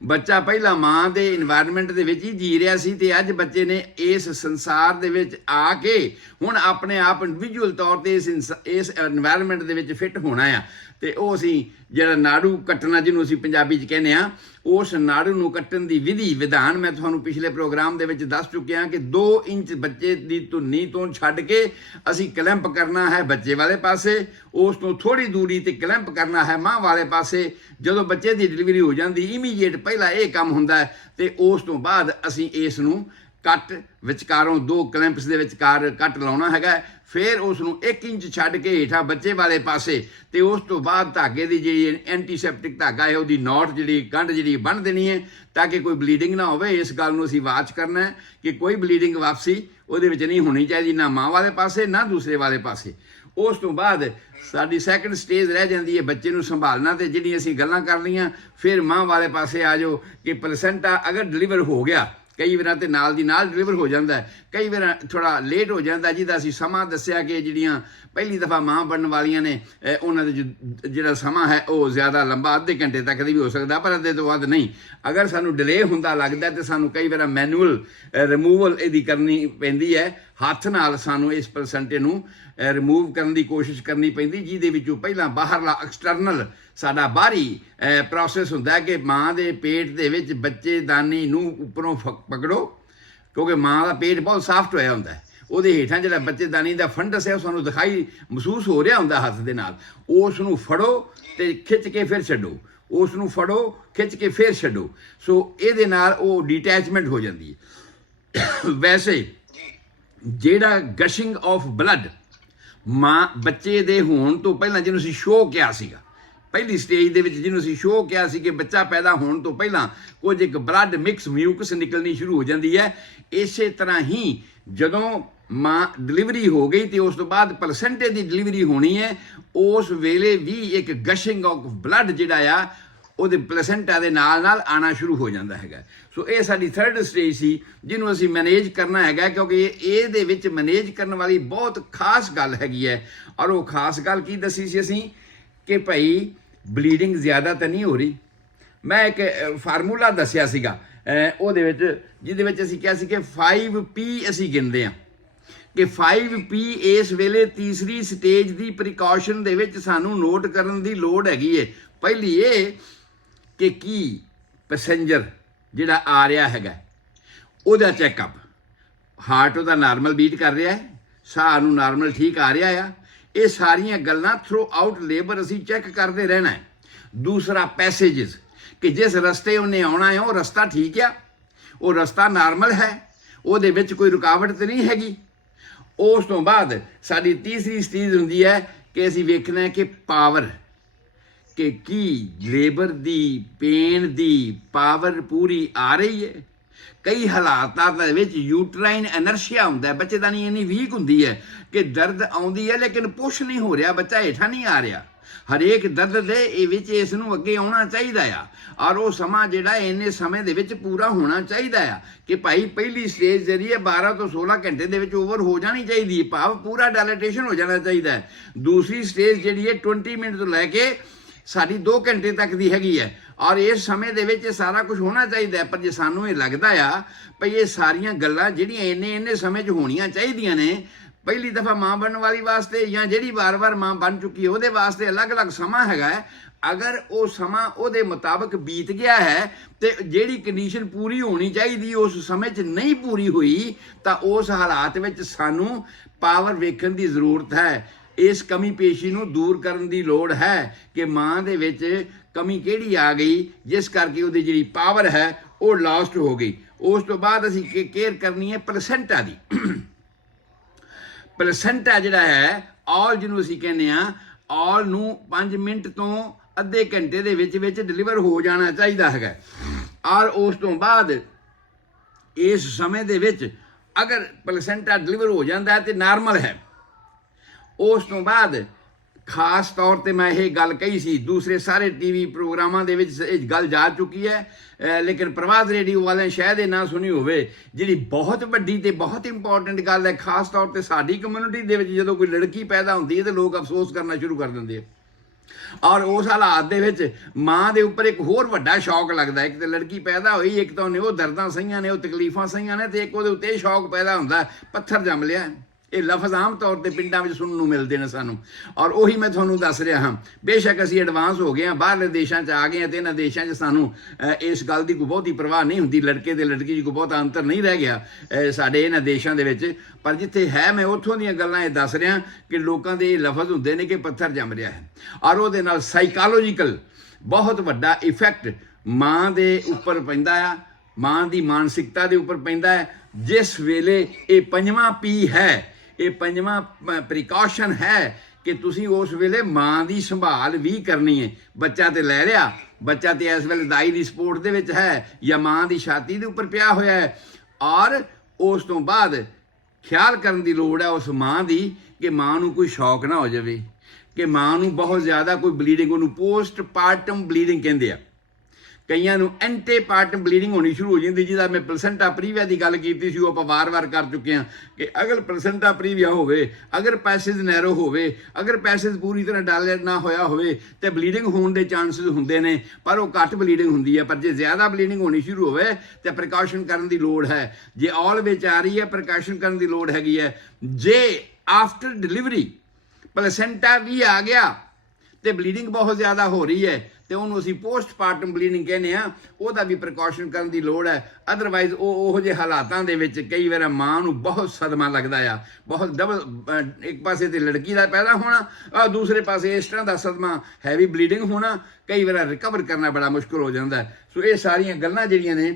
ਬੱਚਾ ਪਹਿਲਾਂ ਮਾਂ ਦੇ ਇਨਵਾਇਰਨਮੈਂਟ ਦੇ ਵਿੱਚ ਹੀ ਜੀ ਰਿਹਾ ਸੀ ਤੇ ਅੱਜ ਬੱਚੇ ਨੇ ਇਸ ਸੰਸਾਰ ਦੇ ਵਿੱਚ ਆ ਕੇ ਹੁਣ ਆਪਣੇ ਆਪ ਇੰਡੀਵਿਜੂਅਲ ਤੌਰ ਤੇ ਇਸ ਇਨਵਾਇਰਨਮੈਂਟ ਦੇ ਵਿੱਚ ਫਿੱਟ ਹੋਣਾ ਆ। ਤੇ ਉਹ ਅਸੀਂ ਜਿਹੜਾ ਨਾੜੂ ਕੱਟਣਾ, ਜਿਹਨੂੰ ਅਸੀਂ ਪੰਜਾਬੀ 'ਚ ਕਹਿੰਦੇ ਹਾਂ, ਉਸ ਨਾੜੂ ਨੂੰ ਕੱਟਣ ਦੀ ਵਿਧੀ ਵਿਧਾਨ ਮੈਂ ਤੁਹਾਨੂੰ ਪਿਛਲੇ ਪ੍ਰੋਗਰਾਮ ਦੇ ਵਿੱਚ ਦੱਸ ਚੁੱਕਿਆ ਕਿ 2 ਇੰਚ ਬੱਚੇ ਦੀ ਧੁੰਨੀ ਤੋਂ ਛੱਡ ਕੇ ਅਸੀਂ ਕਲੈਂਪ ਕਰਨਾ ਹੈ ਬੱਚੇ ਵਾਲੇ ਪਾਸੇ, ਉਸ ਤੋਂ ਥੋੜੀ ਦੂਰੀ ਤੇ ਕਲੈਂਪ ਕਰਨਾ ਹੈ ਮਾਂ ਵਾਲੇ ਪਾਸੇ। ਜਦੋਂ ਬੱਚੇ ਦੀ ਡਿਲੀਵਰੀ ਹੋ ਜਾਂਦੀ ਇਮੀਡੀਏਟ ਪਹਿਲਾਂ ਇਹ ਕੰਮ ਹੁੰਦਾ ਤੇ ਉਸ ਤੋਂ ਬਾਅਦ ਅਸੀਂ ਇਸ ਨੂੰ ਕੱਟ ਵਿਚਕਾਰੋਂ 2 ਕਲੈਂਪਸ ਦੇ ਵਿਚਕਾਰ ਕੱਟ ਲਾਉਣਾ ਹੈਗਾ। ਫਿਰ ਉਸ ਨੂੰ 1 ਇੰਚ ਛੱਡ ਕੇ ਹੇਠਾਂ ਬੱਚੇ ਵਾਲੇ ਪਾਸੇ ਤੇ ਉਸ ਤੋਂ ਬਾਅਦ ਧਾਗੇ ਦੀ ਜਿਹੜੀ ਐਂਟੀਸੈਪਟਿਕ ਧਾਗਾ ਹੈ ਉਹਦੀ ਨੋਟ ਜਿਹੜੀ ਗੰਢ ਜਿਹੜੀ ਬੰਨ੍ਹ ਦੇਣੀ ਹੈ ਤਾਂ ਕਿ ਕੋਈ ਬਲੀਡਿੰਗ ਨਾ ਹੋਵੇ। ਇਸ ਗੱਲ ਨੂੰ ਅਸੀਂ ਵਾਚ ਕਰਨਾ ਹੈ ਕਿ ਕੋਈ ਬਲੀਡਿੰਗ ਵਾਪਸੀ ਉਹਦੇ ਵਿੱਚ ਨਹੀਂ ਹੋਣੀ ਚਾਹੀਦੀ, ਨਾ ਮਾਂ ਵਾਲੇ ਪਾਸੇ ਨਾ ਦੂਸਰੇ ਵਾਲੇ ਪਾਸੇ। ਉਸ ਤੋਂ ਬਾਅਦ ਸਾਡੀ ਸੈਕੰਡ ਸਟੇਜ ਰਹਿ ਜਾਂਦੀ ਹੈ ਬੱਚੇ ਨੂੰ ਸੰਭਾਲਣਾ, ਤੇ ਜਿਹੜੀਆਂ ਅਸੀਂ ਗੱਲਾਂ ਕਰ ਲਈਆਂ ਫਿਰ ਮਾਂ ਵਾਲੇ ਪਾਸੇ ਆ ਜਾਓ ਕਿ ਪਲਸੈਂਟਾ ਅਗਰ ਡਿਲੀਵਰ ਹੋ ਗਿਆ, ਕਈ ਵਾਰਾਂ ਤੇ ਨਾਲ ਦੀ ਨਾਲ ਡਿਲੀਵਰ ਹੋ ਜਾਂਦਾ, ਕਈ ਵਾਰ ਥੋੜਾ ਲੇਟ ਹੋ ਜਾਂਦਾ, ਜਿਹਦਾ ਅਸੀਂ ਸਮਾਂ ਦੱਸਿਆ ਕਿ ਜਿਹੜੀਆਂ ਪਹਿਲੀ ਦਫਾ ਮਾਂ ਬਣਨ ਵਾਲੀਆਂ ਨੇ ਉਹਨਾਂ ਦਾ ਜਿਹੜਾ ਸਮਾਂ ਹੈ ਉਹ ਜ਼ਿਆਦਾ ਲੰਬਾ, ਅੱਧੇ ਘੰਟੇ ਤੱਕ ਦੀ ਵੀ ਹੋ ਸਕਦਾ ਪਰ ਅੱਧੇ ਤੋਂ ਵੱਧ ਨਹੀਂ। ਅਗਰ ਸਾਨੂੰ ਡਿਲੇ ਹੁੰਦਾ ਲੱਗਦਾ ਤੇ ਸਾਨੂੰ ਕਈ ਵਾਰ ਮੈਨੂਅਲ ਰਿਮੂਵਲ ਇਹਦੀ ਕਰਨੀ ਪੈਂਦੀ ਹੈ, ਹੱਥ ਨਾਲ ਸਾਨੂੰ ਇਸ ਪਲਸੈਂਟੇ ਨੂੰ ਰਿਮੂਵ ਕਰਨ ਦੀ ਕੋਸ਼ਿਸ਼ ਕਰਨੀ ਪੈਂਦੀ, ਜਿਹਦੇ ਵਿੱਚੋਂ ਪਹਿਲਾਂ ਬਾਹਰਲਾ ਐਕਸਟਰਨਲ ਸਾਡਾ ਬਾਹਰੀ ਪ੍ਰੋਸੈਸ ਹੁੰਦਾ ਕਿ ਮਾਂ ਦੇ ਪੇਟ ਦੇ ਵਿੱਚ ਬੱਚੇਦਾਨੀ ਨੂੰ ਉੱਪਰੋਂ ਪਕੜੋ, ਕਿਉਂਕਿ ਮਾਂ ਦਾ ਪੇਟ ਬਹੁਤ ਸਾਫਟ ਹੋਇਆ ਹੁੰਦਾ ਹੈ, ਉਹਦੇ ਹੇਠਾਂ ਜਿਹੜਾ ਬੱਚੇਦਾਨੀ ਦਾ ਫੰਡਸ ਹੈ ਉਹ ਸਾਨੂੰ ਦਿਖਾਈ ਮਹਿਸੂਸ ਹੋ ਰਿਹਾ ਹੁੰਦਾ ਹੱਥ ਦੇ ਨਾਲ। ਉਸ ਨੂੰ ਫੜੋ ਤੇ ਖਿੱਚ ਕੇ ਫਿਰ ਛੱਡੋ, ਉਸ ਨੂੰ ਫੜੋ ਖਿੱਚ ਕੇ ਫਿਰ ਛੱਡੋ। ਸੋ ਇਹਦੇ ਨਾਲ ਉਹ ਡਿਟੈਚਮੈਂਟ ਹੋ ਜਾਂਦੀ ਹੈ। ਵੈਸੇ ਜਿਹੜਾ ਗਸ਼ਿੰਗ ਆਫ ਬਲੱਡ ਮਾਂ ਬੱਚੇ ਦੇ ਹੋਣ ਤੋਂ ਪਹਿਲਾਂ, ਜਿਹਨੂੰ ਅਸੀਂ ਸ਼ੋਅ ਕਿਹਾ ਸੀਗਾ ਪਹਿਲੀ ਸਟੇਜ ਦੇ ਵਿੱਚ, ਜਿਹਨੂੰ ਅਸੀਂ ਸ਼ੋਅ ਕਿਹਾ ਸੀ ਕਿ ਬੱਚਾ ਪੈਦਾ ਹੋਣ ਤੋਂ ਪਹਿਲਾਂ ਕੁਝ ਇੱਕ ਬਲੱਡ ਮਿਕਸ ਮਿਊਕਸ ਨਿਕਲਣੀ ਸ਼ੁਰੂ ਹੋ ਜਾਂਦੀ ਹੈ, ਇਸੇ ਤਰ੍ਹਾਂ ਹੀ ਜਦੋਂ ਮਾਂ ਡਿਲੀਵਰੀ ਹੋ ਗਈ ਤੇ ਉਸ ਤੋਂ ਬਾਅਦ ਪਲਸੈਂਟੇ ਦੀ ਡਿਲੀਵਰੀ ਹੋਣੀ ਹੈ, ਉਸ ਵੇਲੇ ਵੀ ਇੱਕ ਗਸ਼ਿੰਗ ਆਫ ਬਲੱਡ ਜਿਹੜਾ ਆ ਉਹਦੇ ਪਲਸੈਂਟਾ ਦੇ ਨਾਲ ਨਾਲ ਆਉਣਾ ਸ਼ੁਰੂ ਹੋ ਜਾਂਦਾ ਹੈਗਾ। ਸੋ ਇਹ ਸਾਡੀ 3rd ਸਟੇਜ ਸੀ ਜਿਹਨੂੰ ਅਸੀਂ ਮੈਨੇਜ ਕਰਨਾ ਹੈਗਾ, ਕਿਉਂਕਿ ਇਹਦੇ ਵਿੱਚ ਮੈਨੇਜ ਕਰਨ ਵਾਲੀ ਬਹੁਤ ਖਾਸ ਗੱਲ ਹੈਗੀ ਹੈ। ਔਰ ਉਹ ਖਾਸ ਗੱਲ ਕੀ ਦੱਸੀ ਸੀ ਅਸੀਂ ਕਿ ਭਾਈ ਬਲੀਡਿੰਗ ਜ਼ਿਆਦਾ ਤਾਂ ਨਹੀਂ ਹੋ ਰਹੀ। ਮੈਂ ਇੱਕ ਫਾਰਮੂਲਾ ਦੱਸਿਆ ਸੀਗਾ ਉਹਦੇ ਵਿੱਚ, ਜਿਹਦੇ ਵਿੱਚ ਅਸੀਂ ਕਿਹਾ ਸੀ ਕਿ 5P ਅਸੀਂ ਗਿਣਦੇ ਹਾਂ ਕਿ 5P ਇਸ ਵੇਲੇ ਤੀਸਰੀ ਸਟੇਜ ਦੀ ਪ੍ਰੀਕਾਸ਼ਨ ਦੇ ਵਿੱਚ ਸਾਨੂੰ ਨੋਟ ਕਰਨ ਦੀ ਲੋੜ ਹੈਗੀ ਹੈ। ਪਹਿਲੀ ਇਹ ਕਿ ਕੀ ਪੈਸੇਂਜਰ ਜਿਹੜਾ ਆ ਰਿਹਾ ਹੈਗਾ ਉਹਦਾ ਚੈੱਕਅਪ, ਹਾਰਟ ਉਹਦਾ ਨਾਰਮਲ ਬੀਟ ਕਰ ਰਿਹਾ ਹੈ, ਸਾਹ ਨੂੰ ਨਾਰਮਲ ਠੀਕ ਆ ਰਿਹਾ ਆ, ਇਹ ਸਾਰੀਆਂ ਗੱਲਾਂ ਥਰੂ ਆਊਟ ਲੇਬਰ ਅਸੀਂ ਚੈੱਕ ਕਰਦੇ ਰਹਿਣਾ ਹੈ। ਦੂਸਰਾ ਪੈਸੇਜਸ, ਕਿ ਜਿਸ ਰਸਤੇ ਉਹਨੇ ਆਉਣਾ ਹੈ ਉਹ ਰਸਤਾ ਠੀਕ ਆ, ਉਹ ਰਸਤਾ ਨਾਰਮਲ ਹੈ, ਉਹਦੇ ਵਿੱਚ ਕੋਈ ਰੁਕਾਵਟ ਤਾਂ ਨਹੀਂ ਹੈਗੀ। ਉਸ ਤੋਂ ਬਾਅਦ ਸਾਡੀ ਤੀਸਰੀ ਸਟੇਜ ਹੁੰਦੀ ਹੈ ਕਿ ਅਸੀਂ ਵੇਖਣਾ ਹੈ ਕਿ ਪਾਵਰ, ਕਿ ਕੀ ਲੇਬਰ ਦੀ ਪੇਨ ਦੀ ਪਾਵਰ ਪੂਰੀ ਆ ਰਹੀ ਹੈ। ਕਈ ਹਾਲਾਤਾਂ ਦੇ ਵਿੱਚ ਯੂਟਰਾਈਨ ਐਨਰਸ਼ੀਆ ਹੁੰਦਾ, ਬੱਚੇਦਾਨੀ ਇੰਨੀ ਵੀਕ ਹੁੰਦੀ ਹੈ ਕਿ ਦਰਦ ਆਉਂਦੀ ਹੈ ਲੇਕਿਨ ਪੁਸ਼ ਨਹੀਂ ਹੋ ਰਿਹਾ, ਬੱਚਾ ਹੇਠਾਂ ਨਹੀਂ ਆ ਰਿਹਾ। ਹਰੇਕ ਦਰਦ ਦੇ ਇਹ ਵਿੱਚ ਇਸ ਨੂੰ ਅੱਗੇ ਆਉਣਾ ਚਾਹੀਦਾ ਆ, ਔਰ ਉਹ ਸਮਾਂ ਜਿਹੜਾ ਇੰਨੇ ਸਮੇਂ ਦੇ ਵਿੱਚ ਪੂਰਾ ਹੋਣਾ ਚਾਹੀਦਾ ਆ ਕਿ ਭਾਈ ਪਹਿਲੀ ਸਟੇਜ ਜਿਹੜੀ ਹੈ 12 ਤੋਂ 16 ਘੰਟੇ ਦੇ ਵਿੱਚ ਓਵਰ ਹੋ ਜਾਣੀ ਚਾਹੀਦੀ ਹੈ, ਭਾਵ ਪੂਰਾ ਡਾਇਲੇਟੇਸ਼ਨ ਹੋ ਜਾਣਾ ਚਾਹੀਦਾ ਹੈ। ਦੂਸਰੀ ਸਟੇਜ ਜਿਹੜੀ ਹੈ 20 ਮਿੰਟ ਤੋਂ ਲੈ ਕੇ ਸਾਡੀ 2 ਘੰਟੇ ਤੱਕ ਦੀ ਹੈਗੀ ਹੈ, ਔਰ ਇਸ ਸਮੇਂ ਦੇ ਵਿੱਚ ਇਹ ਸਾਰਾ ਕੁਝ ਹੋਣਾ ਚਾਹੀਦਾ ਹੈ। ਪਰ ਜੇ ਸਾਨੂੰ ਇਹ ਲੱਗਦਾ ਆ ਭਈ ਇਹ ਸਾਰੀਆਂ ਗੱਲਾਂ ਜਿਹੜੀਆਂ ਇੰਨੇ ਸਮੇਂ 'ਚ ਹੋਣੀਆਂ ਚਾਹੀਦੀਆਂ ਨੇ, ਪਹਿਲੀ ਦਫਾ ਮਾਂ ਬਣਨ ਵਾਲੀ ਵਾਸਤੇ ਜਾਂ ਜਿਹੜੀ ਵਾਰ-ਵਾਰ ਮਾਂ ਬਣ ਚੁੱਕੀ ਹੈ ਉਹਦੇ ਵਾਸਤੇ ਅਲੱਗ-ਅਲੱਗ ਸਮਾਂ ਹੈਗਾ ਹੈ। ਅਗਰ ਉਹ ਸਮਾਂ ਉਹਦੇ ਮੁਤਾਬਕ ਬੀਤ ਗਿਆ ਹੈ ਤੇ ਜਿਹੜੀ ਕੰਡੀਸ਼ਨ ਪੂਰੀ ਹੋਣੀ ਚਾਹੀਦੀ ਉਸ ਸਮੇਂ 'ਚ ਨਹੀਂ ਪੂਰੀ ਹੋਈ ਤਾਂ ਉਸ ਹਾਲਾਤ ਵਿੱਚ ਸਾਨੂੰ ਪਾਵਰ ਵੇਖਣ ਦੀ ਜ਼ਰੂਰਤ ਹੈ। ਇਸ ਕਮੀ ਪੇਸ਼ੀ ਨੂੰ ਦੂਰ ਕਰਨ ਦੀ ਲੋੜ ਹੈ ਕਿ ਮਾਂ ਦੇ ਵਿੱਚ ਕਮੀ ਕਿਹੜੀ ਆ ਗਈ ਜਿਸ ਕਰਕੇ ਉਹਦੀ ਜਿਹੜੀ ਪਾਵਰ ਹੈ ਉਹ ਲਾਸਟ ਹੋ ਗਈ। ਉਸ ਤੋਂ ਬਾਅਦ ਅਸੀਂ ਕੇਅਰ ਕਰਨੀ ਹੈ ਪਲਸੈਂਟਾ ਦੀ। ਪਲਸੈਂਟਾ ਜਿਹੜਾ ਹੈ, ਜਿਹਨੂੰ ਅਸੀਂ ਕਹਿੰਦੇ ਹਾਂ ਆਲ ਨੂੰ 5 ਮਿੰਟ ਤੋਂ ਅੱਧੇ ਘੰਟੇ ਦੇ ਵਿੱਚ ਡਿਲੀਵਰ ਹੋ ਜਾਣਾ ਚਾਹੀਦਾ ਹੈਗਾ। ਔਰ ਉਸ ਤੋਂ ਬਾਅਦ ਇਸ ਸਮੇਂ ਦੇ ਵਿੱਚ ਅਗਰ ਪਲਸੈਂਟਾ ਡਿਲੀਵਰ ਹੋ ਜਾਂਦਾ ਹੈ ਤੇ ਨਾਰਮਲ ਹੈ। ਉਸ ਤੋਂ ਬਾਅਦ ਖਾਸ ਤੌਰ ਤੇ ਮੈਂ ਇਹ ਗੱਲ ਕਹੀ ਸੀ, ਦੂਸਰੇ ਸਾਰੇ ਟੀਵੀ ਪ੍ਰੋਗਰਾਮਾਂ ਦੇ ਵਿੱਚ ਇਹ ਗੱਲ ਜਾ ਚੁੱਕੀ ਹੈ, ਲੇਕਿਨ ਪ੍ਰਵਾਦ ਰੇਡੀਓ ਵਾਲਿਆਂ ਸ਼ਾਇਦ ਇਹ ਨਾ ਸੁਣੀ ਹੋਵੇ, ਜਿਹੜੀ ਬਹੁਤ ਵੱਡੀ ਤੇ ਬਹੁਤ ਇੰਪੋਰਟੈਂਟ ਗੱਲ ਹੈ, ਖਾਸ ਤੌਰ ਤੇ ਸਾਡੀ ਕਮਿਊਨਿਟੀ ਦੇ ਵਿੱਚ ਜਦੋਂ ਕੋਈ ਲੜਕੀ ਪੈਦਾ ਹੁੰਦੀ ਹੈ ਤੇ ਲੋਕ ਅਫਸੋਸ ਕਰਨਾ ਸ਼ੁਰੂ ਕਰ ਦਿੰਦੇ ਆ। ਔਰ ਉਸ ਹਾਲਾਤ ਦੇ ਵਿੱਚ ਮਾਂ ਦੇ ਉੱਪਰ ਇੱਕ ਹੋਰ ਵੱਡਾ ਸ਼ੌਕ ਲੱਗਦਾ, ਇੱਕ ਤਾਂ ਲੜਕੀ ਪੈਦਾ ਹੋਈ, ਇੱਕ ਤਾਂ ਉਹਨੇ ਉਹ ਦਰਦਾਂ ਸਹੀਆਂ ਨੇ, ਉਹ ਤਕਲੀਫਾਂ ਸਹੀਆਂ ਨੇ, ਤੇ ਇੱਕ ਉਹਦੇ ਉੱਤੇ ਸ਼ੌਕ ਪੈਦਾ ਹੁੰਦਾ ਪੱਥਰ ਜੰਮ ਲਿਆ। ਇਹ ਲਫ਼ਜ਼ ਆਮ ਤੌਰ ਤੇ ਪਿੰਡਾਂ ਵਿੱਚ ਸੁਣਨ ਨੂੰ ਮਿਲਦੇ ਨੇ ਸਾਨੂੰ, ਔਰ ਉਹੀ ਮੈਂ ਤੁਹਾਨੂੰ ਦੱਸ ਰਿਹਾ ਹਾਂ। ਬੇਸ਼ੱਕ ਅਸੀਂ ਐਡਵਾਂਸ ਹੋ ਗਏ ਹਾਂ, ਬਾਹਰਲੇ ਦੇਸ਼ਾਂ 'ਚ ਆ ਗਏ ਹਾਂ, ਤੇ ਇਹਨਾਂ ਦੇਸ਼ਾਂ 'ਚ ਸਾਨੂੰ ਇਸ ਗੱਲ ਦੀ ਕੋਈ ਬਹੁਤੀ ਪਰਵਾਹ ਨਹੀਂ ਹੁੰਦੀ, ਲੜਕੇ ਤੇ ਲੜਕੀ 'ਚ ਕੋਈ ਬਹੁਤਾ ਅੰਤਰ ਨਹੀਂ ਰਹਿ ਗਿਆ ਸਾਡੇ ਇਹਨਾਂ ਦੇਸ਼ਾਂ ਦੇ ਵਿੱਚ। ਪਰ ਜਿੱਥੇ ਹੈ ਮੈਂ ਉੱਥੋਂ ਦੀਆਂ ਗੱਲਾਂ ਇਹ ਦੱਸ ਰਿਹਾ ਕਿ ਲੋਕਾਂ ਦੇ ਇਹ ਲਫ਼ਜ਼ ਹੁੰਦੇ ਨੇ ਕਿ ਪੱਥਰ ਜੰਮ ਰਿਹਾ ਹੈ, ਔਰ ਉਹਦੇ ਨਾਲ ਸਾਈਕੋਲੋਜੀਕਲ ਬਹੁਤ ਵੱਡਾ ਇਫੈਕਟ ਮਾਂ ਦੇ ਉੱਪਰ ਪੈਂਦਾ ਆ, ਮਾਂ ਦੀ ਮਾਨਸਿਕਤਾ ਦੇ ਉੱਪਰ ਪੈਂਦਾ ਹੈ। ਜਿਸ ਵੇਲੇ ਇਹ ਪੰਜਵਾਂ ਪੀ ਹੈ, ਇਹ ਪੰਜਵਾਂ ਪ੍ਰੀਕਾਸ਼ਨ ਹੈ ਕਿ ਤੁਸੀਂ ਉਸ ਵੇਲੇ ਮਾਂ ਦੀ ਸੰਭਾਲ ਵੀ ਕਰਨੀ ਹੈ। ਬੱਚਾ ਤੇ ਲੈ ਲਿਆ, ਬੱਚਾ ਤੇ ਇਸ ਵੇਲੇ ਦਾਈ ਦੀ ਸਪੋਰਟ ਦੇ ਵਿੱਚ ਹੈ ਜਾਂ ਮਾਂ ਦੀ ਛਾਤੀ ਦੇ ਉੱਪਰ ਪਿਆ ਹੋਇਆ ਹੈ, ਔਰ ਉਸ ਤੋਂ ਬਾਅਦ ਖਿਆਲ ਕਰਨ ਦੀ ਲੋੜ ਹੈ ਉਸ ਮਾਂ ਦੀ ਕਿ ਮਾਂ ਨੂੰ ਕੋਈ ਸ਼ੌਕ ਨਾ ਹੋ ਜਾਵੇ, ਕਿ ਮਾਂ ਨੂੰ ਬਹੁਤ ਜ਼ਿਆਦਾ ਕੋਈ ਬਲੀਡਿੰਗ, ਉਹਨੂੰ ਪੋਸਟ ਪਾਰਟਮ ਬਲੀਡਿੰਗ ਕਹਿੰਦੇ ਆ। ਕਈਆਂ ਨੂੰ ਐਂਟੀਪਾਰਟਮ ਬਲੀਡਿੰਗ ਹੋਣੀ ਸ਼ੁਰੂ ਹੋ ਜਾਂਦੀ, ਜਿਹਦਾ ਮੈਂ ਪਲਸੈਂਟਾ ਪ੍ਰੀਵੀਆ ਦੀ ਗੱਲ ਕੀਤੀ ਸੀ, ਉਹ ਆਪਾਂ ਵਾਰ-ਵਾਰ ਕਰ ਚੁੱਕੇ ਹਾਂ ਕਿ ਅਗਰ ਪਲਸੈਂਟਾ ਪ੍ਰੀਵੀਆ ਹੋਵੇ, ਅਗਰ ਪੈਸੇਜ ਨੈਰੋ ਹੋਵੇ, ਅਗਰ ਪੈਸੇਜ ਪੂਰੀ ਤਰ੍ਹਾਂ ਡਾਇਲੇਟ ਨਾ ਹੋਇਆ ਹੋਵੇ ਤੇ ਬਲੀਡਿੰਗ ਹੋਣ ਦੇ ਚਾਂਸਸ ਹੁੰਦੇ ਨੇ, ਪਰ ਉਹ ਘੱਟ ਬਲੀਡਿੰਗ ਹੁੰਦੀ ਹੈ। ਪਰ ਜੇ ਜ਼ਿਆਦਾ ਬਲੀਡਿੰਗ ਹੋਣੀ ਸ਼ੁਰੂ ਹੋਵੇ ਤੇ ਪ੍ਰੀਕਾਸ਼ਨ ਕਰਨ ਦੀ ਲੋੜ ਹੈ। ਜੇ ਆਲ ਵਿੱਚ ਆ ਰਹੀ ਹੈ, ਪ੍ਰੀਕਾਸ਼ਨ ਕਰਨ ਦੀ ਲੋੜ ਹੈਗੀ ਹੈ। ਜੇ ਆਫਟਰ ਡਿਲੀਵਰੀ ਪਲਸੈਂਟਾ ਵੀ ਆ ਗਿਆ ਤੇ ਬਲੀਡਿੰਗ ਬਹੁਤ ਜ਼ਿਆਦਾ ਹੋ ਰਹੀ ਹੈ ਤੇ ਉਹਨੂੰ ਅਸੀਂ ਪੋਸਟਮਾਰਟਮ ਬਲੀਡਿੰਗ ਕਹਿੰਦੇ ਆ, ਉਹਦਾ ਵੀ ਪ੍ਰੀਕਾਸ਼ਨ ਕਰਨ ਦੀ ਲੋੜ ਹੈ। ਅਦਰਵਾਈਜ਼ ਉਹੋ ਜਿਹੇ ਹਾਲਾਤਾਂ ਦੇ ਵਿੱਚ ਕਈ ਵਾਰ ਮਾਂ ਨੂੰ ਬਹੁਤ ਸਦਮਾ ਲੱਗਦਾ ਆ, ਬਹੁਤ ਡਬਲ, ਇੱਕ ਪਾਸੇ ਤੇ ਲੜਕੀ ਦਾ ਪੈਦਾ ਹੋਣਾ, ਦੂਸਰੇ ਪਾਸੇ ਇਸ ਤਰ੍ਹਾਂ ਦਾ ਸਦਮਾ, ਹੈਵੀ ਬਲੀਡਿੰਗ ਹੋਣਾ, ਕਈ ਵਾਰ ਰਿਕਵਰ ਕਰਨਾ ਬੜਾ ਮੁਸ਼ਕਿਲ ਹੋ ਜਾਂਦਾ। ਸੋ ਇਹ ਸਾਰੀਆਂ ਗੱਲਾਂ ਜਿਹੜੀਆਂ ਨੇ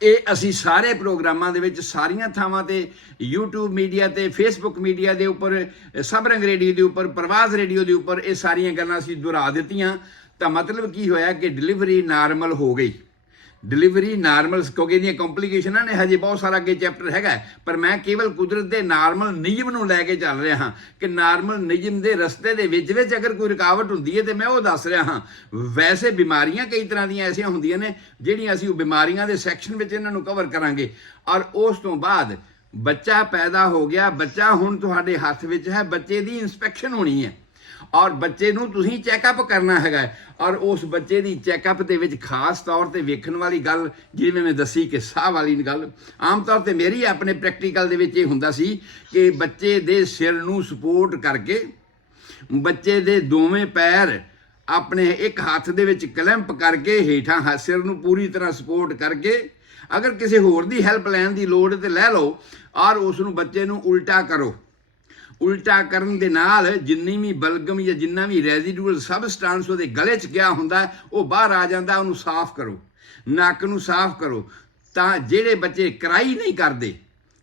ਇਹ ਅਸੀਂ ਸਾਰੇ ਪ੍ਰੋਗਰਾਮਾਂ ਦੇ ਵਿੱਚ ਸਾਰੀਆਂ ਥਾਵਾਂ ਤੇ YouTube ਮੀਡੀਆ ਤੇ Facebook ਮੀਡੀਆ ਦੇ ਉੱਪਰ, ਸਭ ਰੰਗ ਰੇਡੀਓ ਦੇ ਉੱਪਰ, ਪ੍ਰਵਾਜ਼ ਰੇਡੀਓ ਦੇ ਉੱਪਰ ਇਹ ਸਾਰੀਆਂ ਗੱਲਾਂ ਅਸੀਂ ਦੁਹਰਾ ਦਿੱਤੀਆਂ। ਤਾਂ ਮਤਲਬ ਕੀ ਹੋਇਆ ਕਿ ਡਿਲੀਵਰੀ ਨਾਰਮਲ ਹੋ ਗਈ। ਡਿਲੀਵਰੀ ਨਾਰਮਲ, ਕਿਉਂਕਿ ਇਹਦੀਆਂ ਕੰਪਲੀਕੇਸ਼ਨਾਂ ਨੇ, ਹਜੇ ਬਹੁਤ ਸਾਰਾ ਅੱਗੇ ਚੈਪਟਰ ਹੈਗਾ, ਪਰ ਮੈਂ ਕੇਵਲ ਕੁਦਰਤ ਦੇ ਨਾਰਮਲ ਨਿਯਮ ਨੂੰ ਲੈ ਕੇ ਚੱਲ ਰਿਹਾ ਹਾਂ ਕਿ ਨਾਰਮਲ ਨਿਯਮ ਦੇ ਰਸਤੇ ਦੇ ਵਿੱਚ ਅਗਰ ਕੋਈ ਰੁਕਾਵਟ ਹੁੰਦੀ ਹੈ ਤੇ ਮੈਂ ਉਹ ਦੱਸ ਰਿਹਾ ਹਾਂ। ਵੈਸੇ ਬਿਮਾਰੀਆਂ ਕਈ ਤਰ੍ਹਾਂ ਦੀਆਂ ਐਸੀਆਂ ਹੁੰਦੀਆਂ ਨੇ ਜਿਹੜੀਆਂ ਅਸੀਂ ਉਹ ਬਿਮਾਰੀਆਂ ਦੇ ਸੈਕਸ਼ਨ ਵਿੱਚ ਇਹਨਾਂ ਨੂੰ ਕਵਰ ਕਰਾਂਗੇ। ਔਰ ਉਸ ਤੋਂ ਬਾਅਦ ਬੱਚਾ ਪੈਦਾ ਹੋ ਗਿਆ, ਬੱਚਾ ਹੁਣ ਤੁਹਾਡੇ ਹੱਥ ਵਿੱਚ ਹੈ, ਬੱਚੇ ਦੀ ਇਨਸਪੈਕਸ਼ਨ ਹੋਣੀ ਹੈ ਔਰ ਬੱਚੇ ਨੂੰ ਤੁਸੀਂ ਚੈੱਕਅਪ ਕਰਨਾ ਹੈਗਾ। ਔਰ ਉਸ ਬੱਚੇ ਦੀ ਚੈੱਕਅਪ ਦੇ ਵਿੱਚ ਖਾਸ ਤੌਰ ਤੇ ਵੇਖਣ ਵਾਲੀ ਗੱਲ, ਜਿਵੇਂ ਮੈਂ ਦੱਸੀ ਕਿ ਸਾਹ ਵਾਲੀ ਗੱਲ, ਆਮ ਤੌਰ ਤੇ ਮੇਰੀ ਆਪਣੇ ਪ੍ਰੈਕਟੀਕਲ ਦੇ ਵਿੱਚ ਇਹ ਹੁੰਦਾ ਸੀ ਕਿ ਬੱਚੇ ਦੇ ਸਿਰ ਨੂੰ ਸਪੋਰਟ ਕਰਕੇ, ਬੱਚੇ ਦੇ ਦੋਵੇਂ ਪੈਰ ਆਪਣੇ ਇੱਕ ਹੱਥ ਦੇ ਵਿੱਚ ਕਲੈਂਪ ਕਰਕੇ ਹੇਠਾਂ ਸਿਰ ਨੂੰ ਪੂਰੀ ਤਰ੍ਹਾਂ ਸਪੋਰਟ ਕਰਕੇ, ਅਗਰ ਕਿਸੇ ਹੋਰ ਦੀ ਹੈਲਪ ਲੈਣ ਦੀ ਲੋੜ ਤੇ ਲੈ ਲਓ, ਔਰ ਉਸ ਨੂੰ ਬੱਚੇ ਨੂੰ ਉਲਟਾ ਕਰੋ। ਉਲਟਾ ਕਰਨ ਦੇ ਨਾਲ ਜਿੰਨੀ ਵੀ ਬਲਗਮ ਜਾਂ ਜਿੰਨਾ ਵੀ ਰੈਜ਼ੀਡੂਅਲ ਸਬਸਟੈਂਸ ਉਹਦੇ ਗਲੇ 'ਚ ਗਿਆ ਹੁੰਦਾ ਉਹ ਬਾਹਰ ਆ ਜਾਂਦਾ। ਉਹਨੂੰ ਸਾਫ਼ ਕਰੋ, ਨੱਕ ਨੂੰ ਸਾਫ਼ ਕਰੋ। ਤਾਂ ਜਿਹੜੇ ਬੱਚੇ ਕਰਾਈ ਨਹੀਂ ਕਰਦੇ,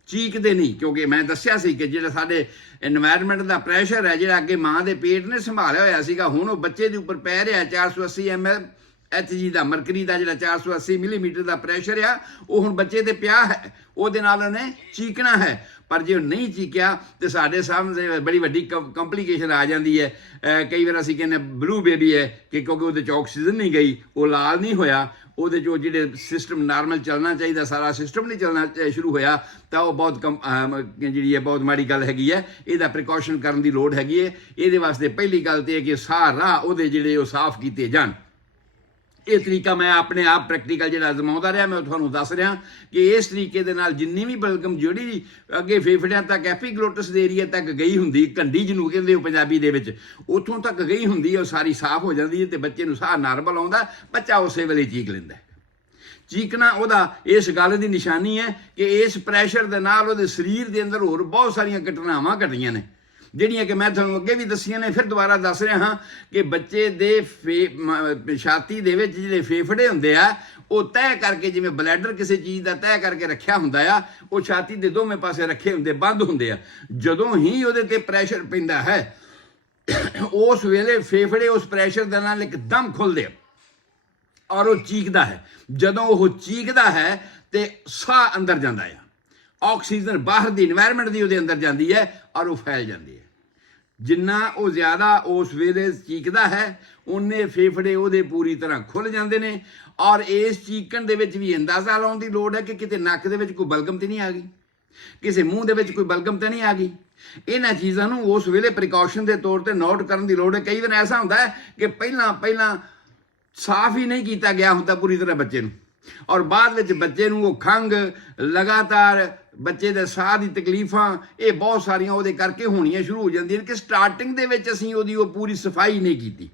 ਚੀਕਦੇ ਨਹੀਂ, ਕਿਉਂਕਿ ਮੈਂ ਦੱਸਿਆ ਸੀ ਕਿ ਜਿਹੜਾ ਸਾਡੇ এনवायरमेंट ਦਾ ਪ੍ਰੈਸ਼ਰ ਹੈ, ਜਿਹੜਾ ਅੱਗੇ ਮਾਂ ਦੇ ਪੇਟ ਨੇ ਸੰਭਾਲਿਆ ਹੋਇਆ ਸੀਗਾ, ਹੁਣ ਉਹ ਬੱਚੇ ਦੇ ਉੱਪਰ ਪੈ ਰਿਹਾ। 480 ml HG ਦਾ, ਮਰਕਰੀ ਦਾ ਜਿਹੜਾ 480 ਮਿਲੀਮੀਟਰ ਦਾ ਪ੍ਰੈਸ਼ਰ ਆ, ਉਹ ਹੁਣ ਬੱਚੇ ਤੇ ਪਿਆ ਹੈ, ਉਹਦੇ ਨਾਲ ਉਹਨੇ ਚੀਕਣਾ ਹੈ। ਪਰ ਜੇ ਉਹ ਨਹੀਂ ਚੀਕਿਆ ਤੇ ਸਾਡੇ ਸਾਹਮਣੇ ਬੜੀ ਵੱਡੀ ਕੰਪਲੀਕੇਸ਼ਨ ਆ ਜਾਂਦੀ ਹੈ। ਕਈ ਵਾਰ ਅਸੀਂ ਕਹਿੰਦੇ ਬਲੂ ਬੇਬੀ ਹੈ ਕਿ ਕਿਉਂਕਿ ਉਹਦੇ 'ਚ ਆਕਸੀਜਨ ਨਹੀਂ ਗਈ, ਉਹ ਲਾਲ ਨਹੀਂ ਹੋਇਆ, ਉਹਦੇ 'ਚੋਂ ਜਿਹੜੇ ਸਿਸਟਮ ਨਾਰਮਲ ਚੱਲਣਾ ਚਾਹੀਦਾ ਸਾਰਾ ਸਿਸਟਮ ਨਹੀਂ ਚੱਲਣਾ ਸ਼ੁਰੂ ਹੋਇਆ, ਤਾਂ ਉਹ ਬਹੁਤ ਜਿਹੜੀ ਹੈ ਬਹੁਤ ਮਾੜੀ ਗੱਲ ਹੈਗੀ ਹੈ। ਇਹਦਾ ਪ੍ਰੀਕਾਸ਼ਨ ਕਰਨ ਦੀ ਲੋੜ ਹੈਗੀ ਹੈ। ਇਹਦੇ ਵਾਸਤੇ ਪਹਿਲੀ ਗੱਲ ਤੇ ਹੈ ਕਿ ਸਾਹ ਰਾਹ ਉਹਦੇ ਜਿਹੜੇ ਉਹ ਸਾਫ਼ ਕੀਤੇ ਜਾਣ। ਇਹ ਤਰੀਕਾ ਮੈਂ ਆਪਣੇ ਆਪ ਪ੍ਰੈਕਟੀਕਲ ਜਿਹੜਾ ਅਜ਼ਮਾਉਂਦਾ ਰਿਹਾ, ਮੈਂ ਤੁਹਾਨੂੰ ਦੱਸ ਰਿਹਾ ਕਿ ਇਸ ਤਰੀਕੇ ਦੇ ਨਾਲ ਜਿੰਨੀ ਵੀ ਬਲਗਮ ਜਿਹੜੀ ਅੱਗੇ ਫੇਫੜਿਆਂ ਤੱਕ, ਐਪੀਗਲੋਟਸ ਦੇ ਏਰੀਆ ਤੱਕ ਗਈ ਹੁੰਦੀ, ਘੰਡੀ ਜਿਹਨੂੰ ਕਹਿੰਦੇ ਹੋ ਪੰਜਾਬੀ ਦੇ ਵਿੱਚ, ਉੱਥੋਂ ਤੱਕ ਗਈ ਹੁੰਦੀ, ਉਹ ਸਾਰੀ ਸਾਫ਼ ਹੋ ਜਾਂਦੀ ਹੈ ਤੇ ਬੱਚੇ ਨੂੰ ਸਾਹ ਨਾਰਮਲ ਆਉਂਦਾ, ਬੱਚਾ ਉਸੇ ਵੇਲੇ ਚੀਕ ਲੈਂਦਾ। ਚੀਕਣਾ ਉਹਦਾ ਇਸ ਗੱਲ ਦੀ ਨਿਸ਼ਾਨੀ ਹੈ ਕਿ ਇਸ ਪ੍ਰੈਸ਼ਰ ਦੇ ਨਾਲ ਉਹਦੇ ਸਰੀਰ ਦੇ ਅੰਦਰ ਹੋਰ ਬਹੁਤ ਸਾਰੀਆਂ ਘਟਨਾਵਾਂ ਘਟੀਆਂ ਨੇ, ਜਿਹੜੀਆਂ ਕਿ ਮੈਂ ਤੁਹਾਨੂੰ ਅੱਗੇ ਵੀ ਦੱਸੀਆਂ ਨੇ, ਫਿਰ ਦੁਬਾਰਾ ਦੱਸ ਰਿਹਾ ਹਾਂ ਕਿ ਬੱਚੇ ਦੇ ਛਾਤੀ ਦੇ ਵਿੱਚ ਜਿਹੜੇ ਫੇਫੜੇ ਹੁੰਦੇ ਆ, ਉਹ ਤੈਅ ਕਰਕੇ, ਜਿਵੇਂ ਬਲੈਡਰ ਕਿਸੇ ਚੀਜ਼ ਦਾ ਤੈਅ ਕਰਕੇ ਰੱਖਿਆ ਹੁੰਦਾ ਆ, ਉਹ ਛਾਤੀ ਦੇ ਦੋਵੇਂ ਪਾਸੇ ਰੱਖੇ ਹੁੰਦੇ, ਬੰਦ ਹੁੰਦੇ ਆ। ਜਦੋਂ ਹੀ ਉਹਦੇ ਤੇ ਪ੍ਰੈਸ਼ਰ ਪੈਂਦਾ ਹੈ ਉਸ ਵੇਲੇ ਫੇਫੜੇ ਉਸ ਪ੍ਰੈਸ਼ਰ ਦੇ ਨਾਲ ਇੱਕਦਮ ਖੁੱਲ੍ਹਦੇ ਔਰ ਉਹ ਚੀਕਦਾ ਹੈ। ਜਦੋਂ ਉਹ ਚੀਕਦਾ ਹੈ ਤੇ ਸਾਹ ਅੰਦਰ ਜਾਂਦਾ ਹੈ, ਆਕਸੀਜਨ ਬਾਹਰ ਦੀ ਇਨਵਾਇਰਨਮੈਂਟ ਦੀ ਉਹਦੇ ਅੰਦਰ ਜਾਂਦੀ ਹੈ ਔਰ ਉਹ ਫੈਲ ਜਾਂਦੀ ਹੈ। ਜਿੰਨਾ ਉਹ ਜ਼ਿਆਦਾ ਉਸ ਵੇਲੇ ਚੀਕਦਾ ਹੈ ਉਨੇ ਫੇਫੜੇ ਉਹਦੇ ਪੂਰੀ ਤਰ੍ਹਾਂ ਖੁੱਲ੍ਹ ਜਾਂਦੇ ਨੇ। ਔਰ ਇਸ ਚੀਕਣ ਦੇ ਵਿੱਚ ਵੀ ਅੰਦਾਜ਼ਾ ਲਾਉਣ ਦੀ ਲੋੜ ਹੈ ਕਿ ਕਿਤੇ ਨੱਕ ਦੇ ਵਿੱਚ ਕੋਈ ਬਲਗਮ ਤਾਂ ਨਹੀਂ ਆ ਗਈ, ਕਿਸੇ ਮੂੰਹ ਦੇ ਵਿੱਚ ਕੋਈ ਬਲਗਮ ਤਾਂ ਨਹੀਂ ਆ ਗਈ। ਇਹਨਾਂ ਚੀਜ਼ਾਂ ਨੂੰ ਉਸ ਵੇਲੇ ਪ੍ਰੀਕਾਸ਼ਨ ਦੇ ਤੌਰ 'ਤੇ ਨੋਟ ਕਰਨ ਦੀ ਲੋੜ ਹੈ। ਕਈ ਵਾਰ ਐਸਾ ਹੁੰਦਾ ਹੈ ਕਿ ਪਹਿਲਾਂ ਸਾਫ਼ ਹੀ ਨਹੀਂ ਕੀਤਾ ਗਿਆ ਹੁੰਦਾ ਪੂਰੀ ਤਰ੍ਹਾਂ ਬੱਚੇ ਨੂੰ, ਔਰ ਬਾਅਦ ਵਿੱਚ ਬੱਚੇ ਨੂੰ ਉਹ ਖੰਘ ਲਗਾਤਾਰ, ਬੱਚੇ ਦੇ ਸਾਹ ਦੀ ਤਕਲੀਫਾਂ, ਇਹ ਬਹੁਤ ਸਾਰੀਆਂ ਉਹਦੇ ਕਰਕੇ ਹੋਣੀਆਂ ਸ਼ੁਰੂ ਹੋ ਜਾਂਦੀਆਂ ਨੇ ਕਿ ਸਟਾਰਟਿੰਗ ਦੇ ਵਿੱਚ ਅਸੀਂ ਉਹਦੀ ਉਹ ਪੂਰੀ ਸਫਾਈ ਨਹੀਂ ਕੀਤੀ।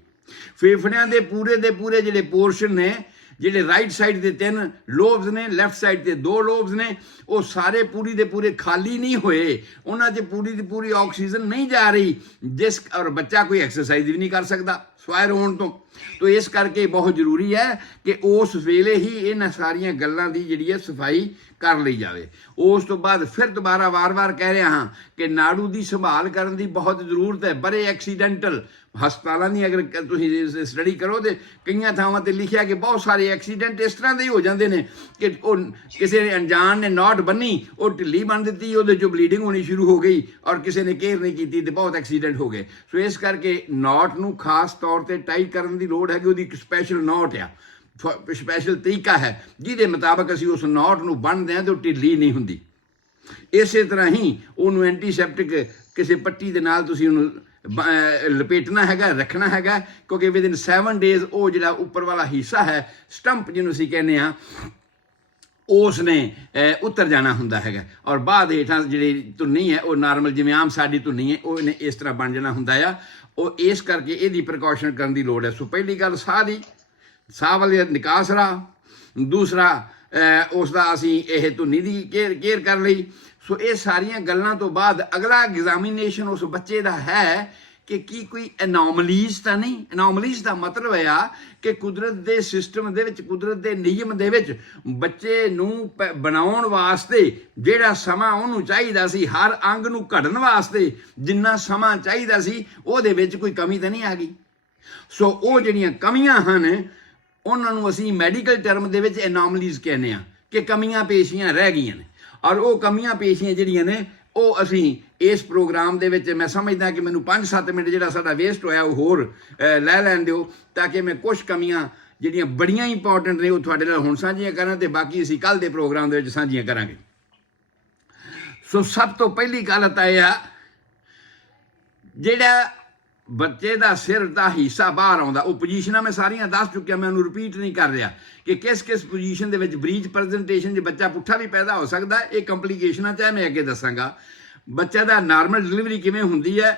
ਫੇਫੜਿਆਂ ਦੇ ਪੂਰੇ ਜਿਹੜੇ ਪੋਰਸ਼ਨ ਨੇ, ਜਿਹੜੇ ਰਾਈਟ ਸਾਈਡ ਦੇ 3 ਲੋਬਸ ਨੇ, ਲੈਫਟ ਸਾਈਡ ਤੇ 2 ਲੋਬਸ ਨੇ, ਉਹ ਸਾਰੇ ਪੂਰੀ ਦੇ ਪੂਰੇ ਖਾਲੀ ਨਹੀਂ ਹੋਏ, ਉਹਨਾਂ 'ਚ ਪੂਰੀ ਦੀ ਪੂਰੀ ਆਕਸੀਜਨ ਨਹੀਂ ਜਾ ਰਹੀ, ਜਿਸ ਔਰ ਬੱਚਾ ਕੋਈ ਐਕਸਰਸਾਈਜ਼ ਵੀ ਨਹੀਂ ਕਰ ਸਕਦਾ ਸਵਾਇਰ ਹੋਣ ਤੋਂ। ਤੋ ਇਸ ਕਰਕੇ ਬਹੁਤ ਜ਼ਰੂਰੀ ਹੈ ਕਿ ਉਸ ਵੇਲੇ ਹੀ ਇਹਨਾਂ ਸਾਰੀਆਂ ਗੱਲਾਂ ਦੀ ਜਿਹੜੀ ਹੈ ਸਫਾਈ ਕਰ ਲਈ ਜਾਵੇ। ਉਸ ਤੋਂ ਬਾਅਦ ਫਿਰ ਦੁਬਾਰਾ ਵਾਰ-ਵਾਰ ਕਹਿ ਰਿਹਾ ਹਾਂ ਕਿ ਨਾੜੂ ਦੀ ਸੰਭਾਲ ਕਰਨ ਦੀ ਬਹੁਤ ਜ਼ਰੂਰਤ ਹੈ। ਬੜੇ ਐਕਸੀਡੈਂਟਲ ਹਸਪਤਾਲਾਂ ਦੀ ਅਗਰ ਤੁਸੀਂ ਸਟੱਡੀ ਕਰੋ ਤੇ ਕਈਆਂ ਥਾਵਾਂ ਤੇ ਲਿਖਿਆ ਕਿ ਬਹੁਤ ਸਾਰੇ ਐਕਸੀਡੈਂਟ ਇਸ ਤਰ੍ਹਾਂ ਦੇ ਹੀ ਹੋ ਜਾਂਦੇ ਨੇ ਕਿ ਉਹ ਕਿਸੇ ਨੇ ਅਣਜਾਣ ਨੇ ਨੋਟ ਬੰਨੀ, ਉਹ ਢਿੱਲੀ ਬੰਨ ਦਿੱਤੀ, ਉਹਦੇ 'ਚੋਂ ਬਲੀਡਿੰਗ ਹੋਣੀ ਸ਼ੁਰੂ ਹੋ ਗਈ ਔਰ ਕਿਸੇ ਨੇ ਕੇਅਰ ਨਹੀਂ ਕੀਤੀ ਤੇ ਬਹੁਤ ਐਕਸੀਡੈਂਟ ਹੋ ਗਏ। ਸੋ ਇਸ ਕਰਕੇ ਨੋਟ ਨੂੰ ਖਾਸ ਤੌਰ ਤੇ ਟਾਈਟ ਕਰਨ ਦੀ ਲੋੜ ਹੈ ਕਿ ਉਹਦੀ ਇੱਕ ਸਪੈਸ਼ਲ ਨੋਟ ਆ, ਸਪੈਸ਼ਲ ਤਰੀਕਾ ਹੈ ਜਿਹਦੇ ਮੁਤਾਬਕ ਅਸੀਂ ਉਸ ਨੋਟ ਨੂੰ ਬੰਨ੍ਹਦੇ ਹਾਂ ਤੇ ਉਹ ਢਿੱਲੀ ਨਹੀਂ ਹੁੰਦੀ। ਇਸੇ ਤਰ੍ਹਾਂ ਹੀ ਉਹਨੂੰ ਐਂਟੀਸੈਪਟਿਕ ਕਿਸੇ ਪੱਟੀ ਦੇ ਨਾਲ ਤੁਸੀਂ ਉਹਨੂੰ ਲਪੇਟਣਾ ਹੈਗਾ, ਰੱਖਣਾ ਹੈਗਾ, ਕਿਉਂਕਿ ਵਿਦਿਨ 7 ਡੇਜ਼ ਉਹ ਜਿਹੜਾ ਉੱਪਰ ਵਾਲਾ ਹਿੱਸਾ ਹੈ, ਸਟੰਪ ਜਿਹਨੂੰ ਅਸੀਂ ਕਹਿੰਦੇ ਹਾਂ, ਉਸ ਨੇ ਉਤਰ ਜਾਣਾ ਹੁੰਦਾ ਹੈਗਾ ਔਰ ਬਾਅਦ ਹੇਠਾਂ ਜਿਹੜੀ ਧੁੰਨੀ ਹੈ ਉਹ ਨਾਰਮਲ ਜਿਵੇਂ ਆਮ ਸਾਡੀ ਧੁੰਨੀ ਹੈ ਉਹ ਇਹਨੇ ਇਸ ਤਰ੍ਹਾਂ ਬਣ ਜਾਣਾ ਹੁੰਦਾ ਆ। ਉਹ ਇਸ ਕਰਕੇ ਇਹਦੀ ਪ੍ਰੀਕਾਸ਼ਨ ਕਰਨ ਦੀ ਲੋੜ ਹੈ। ਸੋ ਪਹਿਲੀ ਗੱਲ ਸਾਹ ਵਾਲੇ ਨਿਕਾਸ ਰਾਹ, ਦੂਸਰਾ ਉਸ ਦਾ ਅਸੀਂ ਇਹ ਧੁੰਨੀ ਦੀ ਕੇਅਰ ਕਰ ਲਈ। ਸੋ ਇਹ ਸਾਰੀਆਂ ਗੱਲਾਂ ਤੋਂ ਬਾਅਦ ਅਗਲਾ ਐਗਜ਼ਾਮੀਨੇਸ਼ਨ ਉਸ ਬੱਚੇ ਦਾ ਹੈ ਕਿ ਕੀ ਕੋਈ ਐਨੋਮਲੀਜ਼ ਤਾਂ ਨਹੀਂ। ਐਨੋਮਲੀਜ਼ ਦਾ ਮਤਲਬ ਆ ਕਿ ਕੁਦਰਤ ਦੇ ਸਿਸਟਮ ਦੇ ਵਿੱਚ, ਕੁਦਰਤ ਦੇ ਨਿਯਮ ਦੇ ਵਿੱਚ ਬੱਚੇ ਨੂੰ ਬਣਾਉਣ ਵਾਸਤੇ ਜਿਹੜਾ ਸਮਾਂ ਉਹਨੂੰ ਚਾਹੀਦਾ ਸੀ, ਹਰ ਅੰਗ ਨੂੰ ਘੜਨ ਵਾਸਤੇ ਜਿੰਨਾ ਸਮਾਂ ਚਾਹੀਦਾ ਸੀ, ਉਹਦੇ ਵਿੱਚ ਕੋਈ ਕਮੀ ਤਾਂ ਨਹੀਂ ਆ ਗਈ। ਸੋ ਉਹ ਜਿਹੜੀਆਂ ਕਮੀਆਂ ਹਨ ਉਹਨਾਂ ਨੂੰ ਅਸੀਂ ਮੈਡੀਕਲ ਟਰਮ ਦੇ ਵਿੱਚ ਐਨੋਮਲੀਜ਼ ਕਹਿੰਦੇ ਹਾਂ ਕਿ ਕਮੀਆਂ ਪੇਸ਼ੀਆਂ ਰਹਿ ਗਈਆਂ ਨੇ। ਔਰ ਉਹ ਕਮੀਆਂ ਪੇਸ਼ੀਆਂ ਜਿਹੜੀਆਂ ਨੇ ਉਹ ਅਸੀਂ ਇਸ ਪ੍ਰੋਗਰਾਮ ਦੇ ਵਿੱਚ, ਮੈਂ ਸਮਝਦਾ ਕਿ ਮੈਨੂੰ 5-7 ਮਿੰਟ ਜਿਹੜਾ ਸਾਡਾ ਵੇਸਟ ਹੋਇਆ ਉਹ ਹੋਰ ਲੈ ਲੈਣ ਦਿਓ ਤਾਂ ਕਿ ਮੈਂ ਕੁਝ ਕਮੀਆਂ ਜਿਹੜੀਆਂ ਬੜੀਆਂ ਇੰਪੋਰਟੈਂਟ ਨੇ ਉਹ ਤੁਹਾਡੇ ਨਾਲ ਹੁਣ ਸਾਂਝੀਆਂ ਕਰਾਂ ਤੇ ਬਾਕੀ ਅਸੀਂ ਕੱਲ੍ਹ ਦੇ ਪ੍ਰੋਗਰਾਮ ਦੇ ਵਿੱਚ ਸਾਂਝੀਆਂ ਕਰਾਂਗੇ। ਸੋ ਸਭ ਤੋਂ ਪਹਿਲੀ ਗੱਲ ਤਾਂ ਇਹ ਆ, ਜਿਹੜਾ ਬੱਚੇ ਦਾ ਸਿਰ ਦਾ ਹਿੱਸਾ ਬਾਹਰ ਆਉਂਦਾ, ਉਹ ਪੋਜੀਸ਼ਨਾਂ ਮੈਂ ਸਾਰੀਆਂ ਦੱਸ ਚੁੱਕਿਆ, ਮੈਂ ਉਹਨੂੰ ਰਿਪੀਟ ਨਹੀਂ ਕਰ ਰਿਹਾ ਕਿ ਕਿਸ ਪੋਜੀਸ਼ਨ ਦੇ ਵਿੱਚ ਬਰੀਚ ਪ੍ਰੈਜੈਂਟੇਸ਼ਨ 'ਚ ਬੱਚਾ ਪੁੱਠਾ ਵੀ ਪੈਦਾ ਹੋ ਸਕਦਾ। ਇਹ ਕੰਪਲੀਕੇਸ਼ਨਾਂ ਚਾਹੇ ਮੈਂ ਅੱਗੇ ਦੱਸਾਂਗਾ। ਬੱਚਾ ਦਾ ਨਾਰਮਲ ਡਿਲੀਵਰੀ ਕਿਵੇਂ ਹੁੰਦੀ ਹੈ,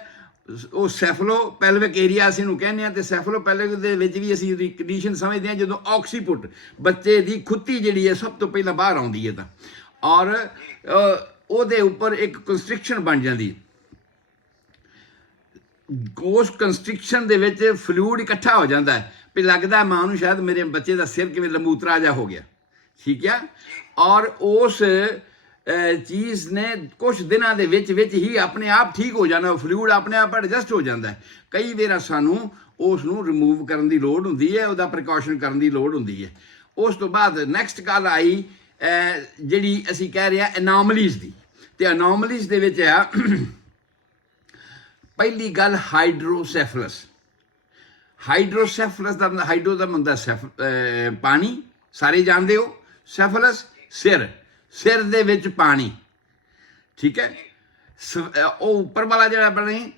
ਉਹ ਸੈਫਲੋ ਪੈਲਵਿਕ ਏਰੀਆ ਅਸੀਂ ਨੂੰ ਕਹਿੰਦੇ ਹਾਂ, ਤੇ ਸੈਫਲੋ ਪੈਲਵਿਕ ਦੇ ਵਿੱਚ ਵੀ ਅਸੀਂ ਉਹਦੀ ਕੰਡੀਸ਼ਨ ਸਮਝਦੇ ਹਾਂ ਜਦੋਂ ਆਕਸੀਪੁੱਟ ਬੱਚੇ ਦੀ ਖੁੱਤੀ ਜਿਹੜੀ ਹੈ ਸਭ ਤੋਂ ਪਹਿਲਾਂ ਬਾਹਰ ਆਉਂਦੀ ਹੈ ਤਾਂ, ਔਰ ਉਹਦੇ ਉੱਪਰ ਇੱਕ ਕੰਸਟ੍ਰਿਕਸ਼ਨ ਬਣ ਜਾਂਦੀ। ਉਸ ਕੰਸਟ੍ਰਿਕਸ਼ਨ ਦੇ ਵਿੱਚ ਫਲੂਇਡ ਇਕੱਠਾ ਹੋ ਜਾਂਦਾ ਹੈ, ਵੀ ਲੱਗਦਾ ਮਾਂ ਨੂੰ ਸ਼ਾਇਦ ਮੇਰੇ ਬੱਚੇ ਦਾ ਸਿਰ ਕਿਵੇਂ ਲੰਬੂਤਰਾ ਜਿਹਾ ਹੋ ਗਿਆ, ਠੀਕ ਹੈ। ਔਰ ਉਸ ਚੀਜ਼ ਨੇ ਕੁਝ ਦਿਨਾਂ ਦੇ ਵਿੱਚ ਹੀ ਆਪਣੇ ਆਪ ਠੀਕ ਹੋ ਜਾਣਾ, ਫਲੂਇਡ ਆਪਣੇ ਆਪ ਐਡਜਸਟ ਹੋ ਜਾਂਦਾ ਹੈ। ਕਈ ਵਾਰ ਸਾਨੂੰ ਉਸ ਨੂੰ ਰਿਮੂਵ ਕਰਨ ਦੀ ਲੋੜ ਹੁੰਦੀ ਹੈ, ਉਹਦਾ ਪ੍ਰੀਕਾਸ਼ਨ ਕਰਨ ਦੀ ਲੋੜ ਹੁੰਦੀ ਹੈ। ਉਸ ਤੋਂ ਬਾਅਦ ਨੈਕਸਟ ਗੱਲ ਆਈ ਜਿਹੜੀ ਅਸੀਂ ਕਹਿ ਰਹੇ ਹਾਂ ਐਨੋਮਲੀਜ਼ ਦੀ, ਤੇ ਐਨੋਮਲੀਜ਼ ਦੇ ਵਿੱਚ ਆ ਪਹਿਲੀ ਗੱਲ ਹਾਈਡਰੋਸੈਫਲਸ। ਹਾਈਡਰੋਸੈਫਲਸ ਦਾ ਹਾਈਡਰੋ ਦਾ ਹੁੰਦਾ ਪਾਣੀ, ਸਾਰੇ ਜਾਣਦੇ ਹੋ, ਸੈਫਲਸ ਸਿਰ ਦੇ ਵਿੱਚ ਪਾਣੀ, ਠੀਕ ਹੈ। ਉਹ ਉੱਪਰ ਵਾਲਾ ਜਿਹੜਾ ਬਣੀ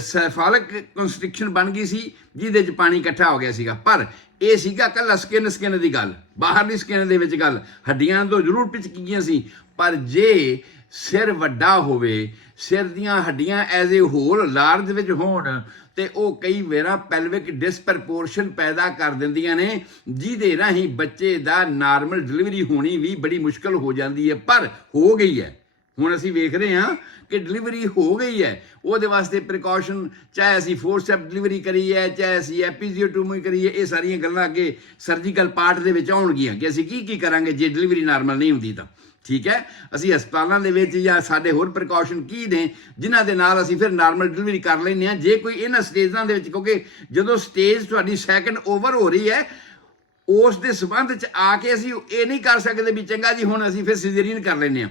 ਸੈਫਾਲਿਕ ਕੰਸਟ੍ਰਿਕਸ਼ਨ ਬਣ ਗਈ ਸੀ ਜਿਹਦੇ 'ਚ ਪਾਣੀ ਇਕੱਠਾ ਹੋ ਗਿਆ ਸੀਗਾ, ਪਰ ਇਹ ਸੀਗਾ ਕੱਲਾ ਸਕਿਨ ਦੀ ਗੱਲ, ਬਾਹਰਲੀ ਸਕਿਨ ਦੇ ਵਿੱਚ ਗੱਲ, ਹੱਡੀਆਂ ਤੋਂ ਜ਼ਰੂਰ ਪਿਚਕੀਆਂ ਸੀ। ਪਰ ਜੇ ਸਿਰ ਵੱਡਾ ਹੋਵੇ, ਸਿਰ ਦੀਆਂ ਹੱਡੀਆਂ ਐਜ਼ ਏ ਹੋਲ ਲਾਰਜ ਵਿੱਚ ਹੋਣ ਤੇ ਉਹ ਕਈ ਵਾਰ ਪੈਲਵਿਕ ਡਿਸਪਰਪੋਰਸ਼ਨ ਪੈਦਾ ਕਰ ਦਿੰਦੀਆਂ ਨੇ, ਜਿਹਦੇ ਰਾਹੀਂ ਬੱਚੇ ਦਾ ਨਾਰਮਲ ਡਿਲੀਵਰੀ ਹੋਣੀ ਵੀ ਬੜੀ ਮੁਸ਼ਕਲ ਹੋ ਜਾਂਦੀ ਹੈ। ਪਰ ਹੋ ਗਈ ਹੈ, ਹੁਣ ਅਸੀਂ ਵੇਖ ਰਹੇ ਹਾਂ ਕਿ ਡਿਲੀਵਰੀ ਹੋ ਗਈ ਹੈ। ਉਹਦੇ ਵਾਸਤੇ ਪ੍ਰੀਕਾਸ਼ਨ, ਚਾਹੇ ਅਸੀਂ ਫੋਰਸੈਪ ਡਿਲੀਵਰੀ ਕਰੀਏ, ਚਾਹੇ ਅਸੀਂ ਐਪੀਜ਼ੀਓਟੋਮੀ ਕਰੀਏ, ਇਹ ਸਾਰੀਆਂ ਗੱਲਾਂ ਅੱਗੇ ਸਰਜੀਕਲ ਪਾਰਟ ਦੇ ਵਿੱਚ ਆਉਣਗੀਆਂ ਕਿ ਅਸੀਂ ਕੀ ਕਰਾਂਗੇ ਜੇ ਡਿਲੀਵਰੀ ਨਾਰਮਲ ਨਹੀਂ ਹੁੰਦੀ ਤਾਂ। ਠੀਕ ਹੈ। ਅਸੀਂ ਹਸਪਤਾਲਾਂ ਦੇ ਵਿੱਚ ਜਾਂ ਸਾਡੇ ਹੋਰ ਪ੍ਰੀਕਾਸ਼ਨ ਕੀ ਨੇ ਜਿਨ੍ਹਾਂ ਦੇ ਨਾਲ ਅਸੀਂ ਫਿਰ ਨਾਰਮਲ ਡਿਲੀਵਰੀ ਕਰ ਲੈਂਦੇ ਹਾਂ। ਜੇ ਕੋਈ ਇਹਨਾਂ ਸਟੇਜਾਂ ਦੇ ਵਿੱਚ, ਕਿਉਂਕਿ ਜਦੋਂ ਸਟੇਜ ਤੁਹਾਡੀ ਸੈਕਿੰਡ ਓਵਰ ਹੋ ਰਹੀ ਹੈ ਉਸ ਦੇ ਸੰਬੰਧ 'ਚ ਆ ਕੇ ਅਸੀਂ ਇਹ ਨਹੀਂ ਕਰ ਸਕਦੇ ਵੀ ਚੰਗਾ ਜੀ ਹੁਣ ਅਸੀਂ ਫਿਰ ਸਿਜ਼ੇਰੀਅਨ ਕਰ ਲੈਂਦੇ ਹਾਂ।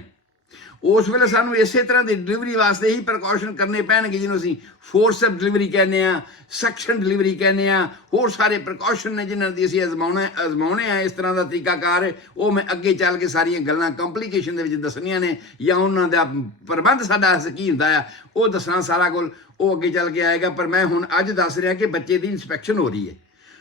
ਉਸ ਵੇਲੇ ਸਾਨੂੰ ਇਸੇ ਤਰ੍ਹਾਂ ਦੀ ਡਿਲੀਵਰੀ ਵਾਸਤੇ ਹੀ ਪ੍ਰੀਕਾਸ਼ਨ ਕਰਨੇ ਪੈਣਗੇ ਜਿਹਨੂੰ ਅਸੀਂ ਫੋਰਸੈਪ ਡਿਲੀਵਰੀ ਕਹਿੰਦੇ ਹਾਂ, ਸਕਸ਼ਨ ਡਿਲੀਵਰੀ ਕਹਿੰਦੇ ਹਾਂ, ਹੋਰ ਸਾਰੇ ਪ੍ਰੀਕਾਸ਼ਨ ਨੇ ਜਿਨ੍ਹਾਂ ਦੀ ਅਸੀਂ ਅਜ਼ਮਾਉਣੇ ਆ। ਇਸ ਤਰ੍ਹਾਂ ਦਾ ਤਰੀਕਾਕਾਰ ਉਹ ਮੈਂ ਅੱਗੇ ਚੱਲ ਕੇ ਸਾਰੀਆਂ ਗੱਲਾਂ ਕੰਪਲੀਕੇਸ਼ਨ ਦੇ ਵਿੱਚ ਦੱਸਣੀਆਂ ਨੇ, ਜਾਂ ਉਹਨਾਂ ਦਾ ਪ੍ਰਬੰਧ ਸਾਡਾ ਕੀ ਹੁੰਦਾ ਆ ਉਹ ਦੱਸਣਾ ਸਾਰਾ ਕੁਝ ਉਹ ਅੱਗੇ ਚੱਲ ਕੇ ਆਏਗਾ। ਪਰ ਮੈਂ ਹੁਣ ਅੱਜ ਦੱਸ ਰਿਹਾ ਕਿ ਬੱਚੇ ਦੀ ਇੰਸਪੈਕਸ਼ਨ ਹੋ ਰਹੀ ਹੈ।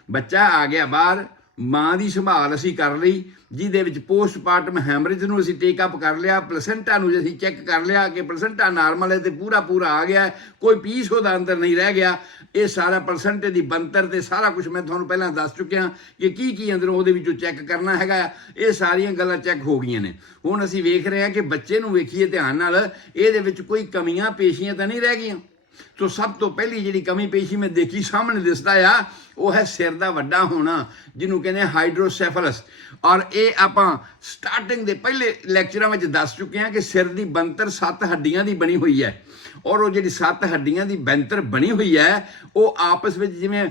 ਬੱਚਾ ਆ ਗਿਆ ਬਾਹਰ, ਮਾਂ ਦੀ ਸੰਭਾਲ ਅਸੀਂ ਕਰ ਲਈ, ਜਿਹਦੇ ਵਿੱਚ ਪੋਸਟਮਾਰਟਮ ਹੈਮਰੇਜ ਨੂੰ ਅਸੀਂ ਟੇਕਅਪ ਕਰ ਲਿਆ, ਪਲਸੈਂਟਾ ਨੂੰ ਅਸੀਂ ਚੈੱਕ ਕਰ ਲਿਆ ਕਿ ਪਲਸੈਂਟਾ ਨਾਰਮਲ ਹੈ ਤੇ ਪੂਰਾ ਆ ਗਿਆ, ਕੋਈ ਪੀਸ ਉਹਦਾ ਅੰਦਰ ਨਹੀਂ ਰਹਿ ਗਿਆ। ਇਹ ਸਾਰਾ ਪਲਸੈਂਟੇ ਦੀ ਬਣਤਰ ਤੇ ਸਾਰਾ ਕੁਝ ਮੈਂ ਤੁਹਾਨੂੰ ਪਹਿਲਾਂ ਦੱਸ ਚੁੱਕਿਆ ਕਿ ਕੀ ਅੰਦਰੋਂ ਉਹਦੇ ਵਿੱਚੋਂ ਚੈੱਕ ਕਰਨਾ ਹੈਗਾ। ਇਹ ਸਾਰੀਆਂ ਗੱਲਾਂ ਚੈੱਕ ਹੋ ਗਈਆਂ ਨੇ। ਹੁਣ ਅਸੀਂ ਵੇਖ ਰਹੇ ਹਾਂ ਕਿ ਬੱਚੇ ਨੂੰ ਵੇਖੀਏ ਧਿਆਨ ਨਾਲ, ਇਹਦੇ ਵਿੱਚ ਕੋਈ ਕਮੀਆਂ ਪੇਸ਼ੀਆਂ ਤਾਂ ਨਹੀਂ ਰਹਿ ਗਈਆਂ। ਸੋ ਸਭ ਤੋਂ ਪਹਿਲੀ ਜਿਹੜੀ ਕਮੀ ਪੇਸ਼ੀ ਮੈਂ ਦੇਖੀ ਸਾਹਮਣੇ ਦਿਸਦਾ ਆ ਉਹ ਹੈ ਸਿਰ ਦਾ ਵੱਡਾ ਹੋਣਾ, ਜਿਹਨੂੰ ਕਹਿੰਦੇ ਹਾਈਡਰੋਸੈਫਲਸ। ਔਰ ਇਹ ਆਪਾਂ ਸਟਾਰਟਿੰਗ ਦੇ ਪਹਿਲੇ ਲੈਕਚਰਾਂ ਵਿੱਚ ਦੱਸ ਚੁੱਕੇ ਹਾਂ ਕਿ ਸਿਰ ਦੀ ਬਣਤਰ 7 ਹੱਡੀਆਂ ਦੀ ਬਣੀ ਹੋਈ ਹੈ। ਔਰ ਉਹ ਜਿਹੜੀ 7 ਹੱਡੀਆਂ ਦੀ ਬਣਤਰ ਬਣੀ ਹੋਈ ਹੈ ਉਹ ਆਪਸ ਵਿੱਚ ਜਿਵੇਂ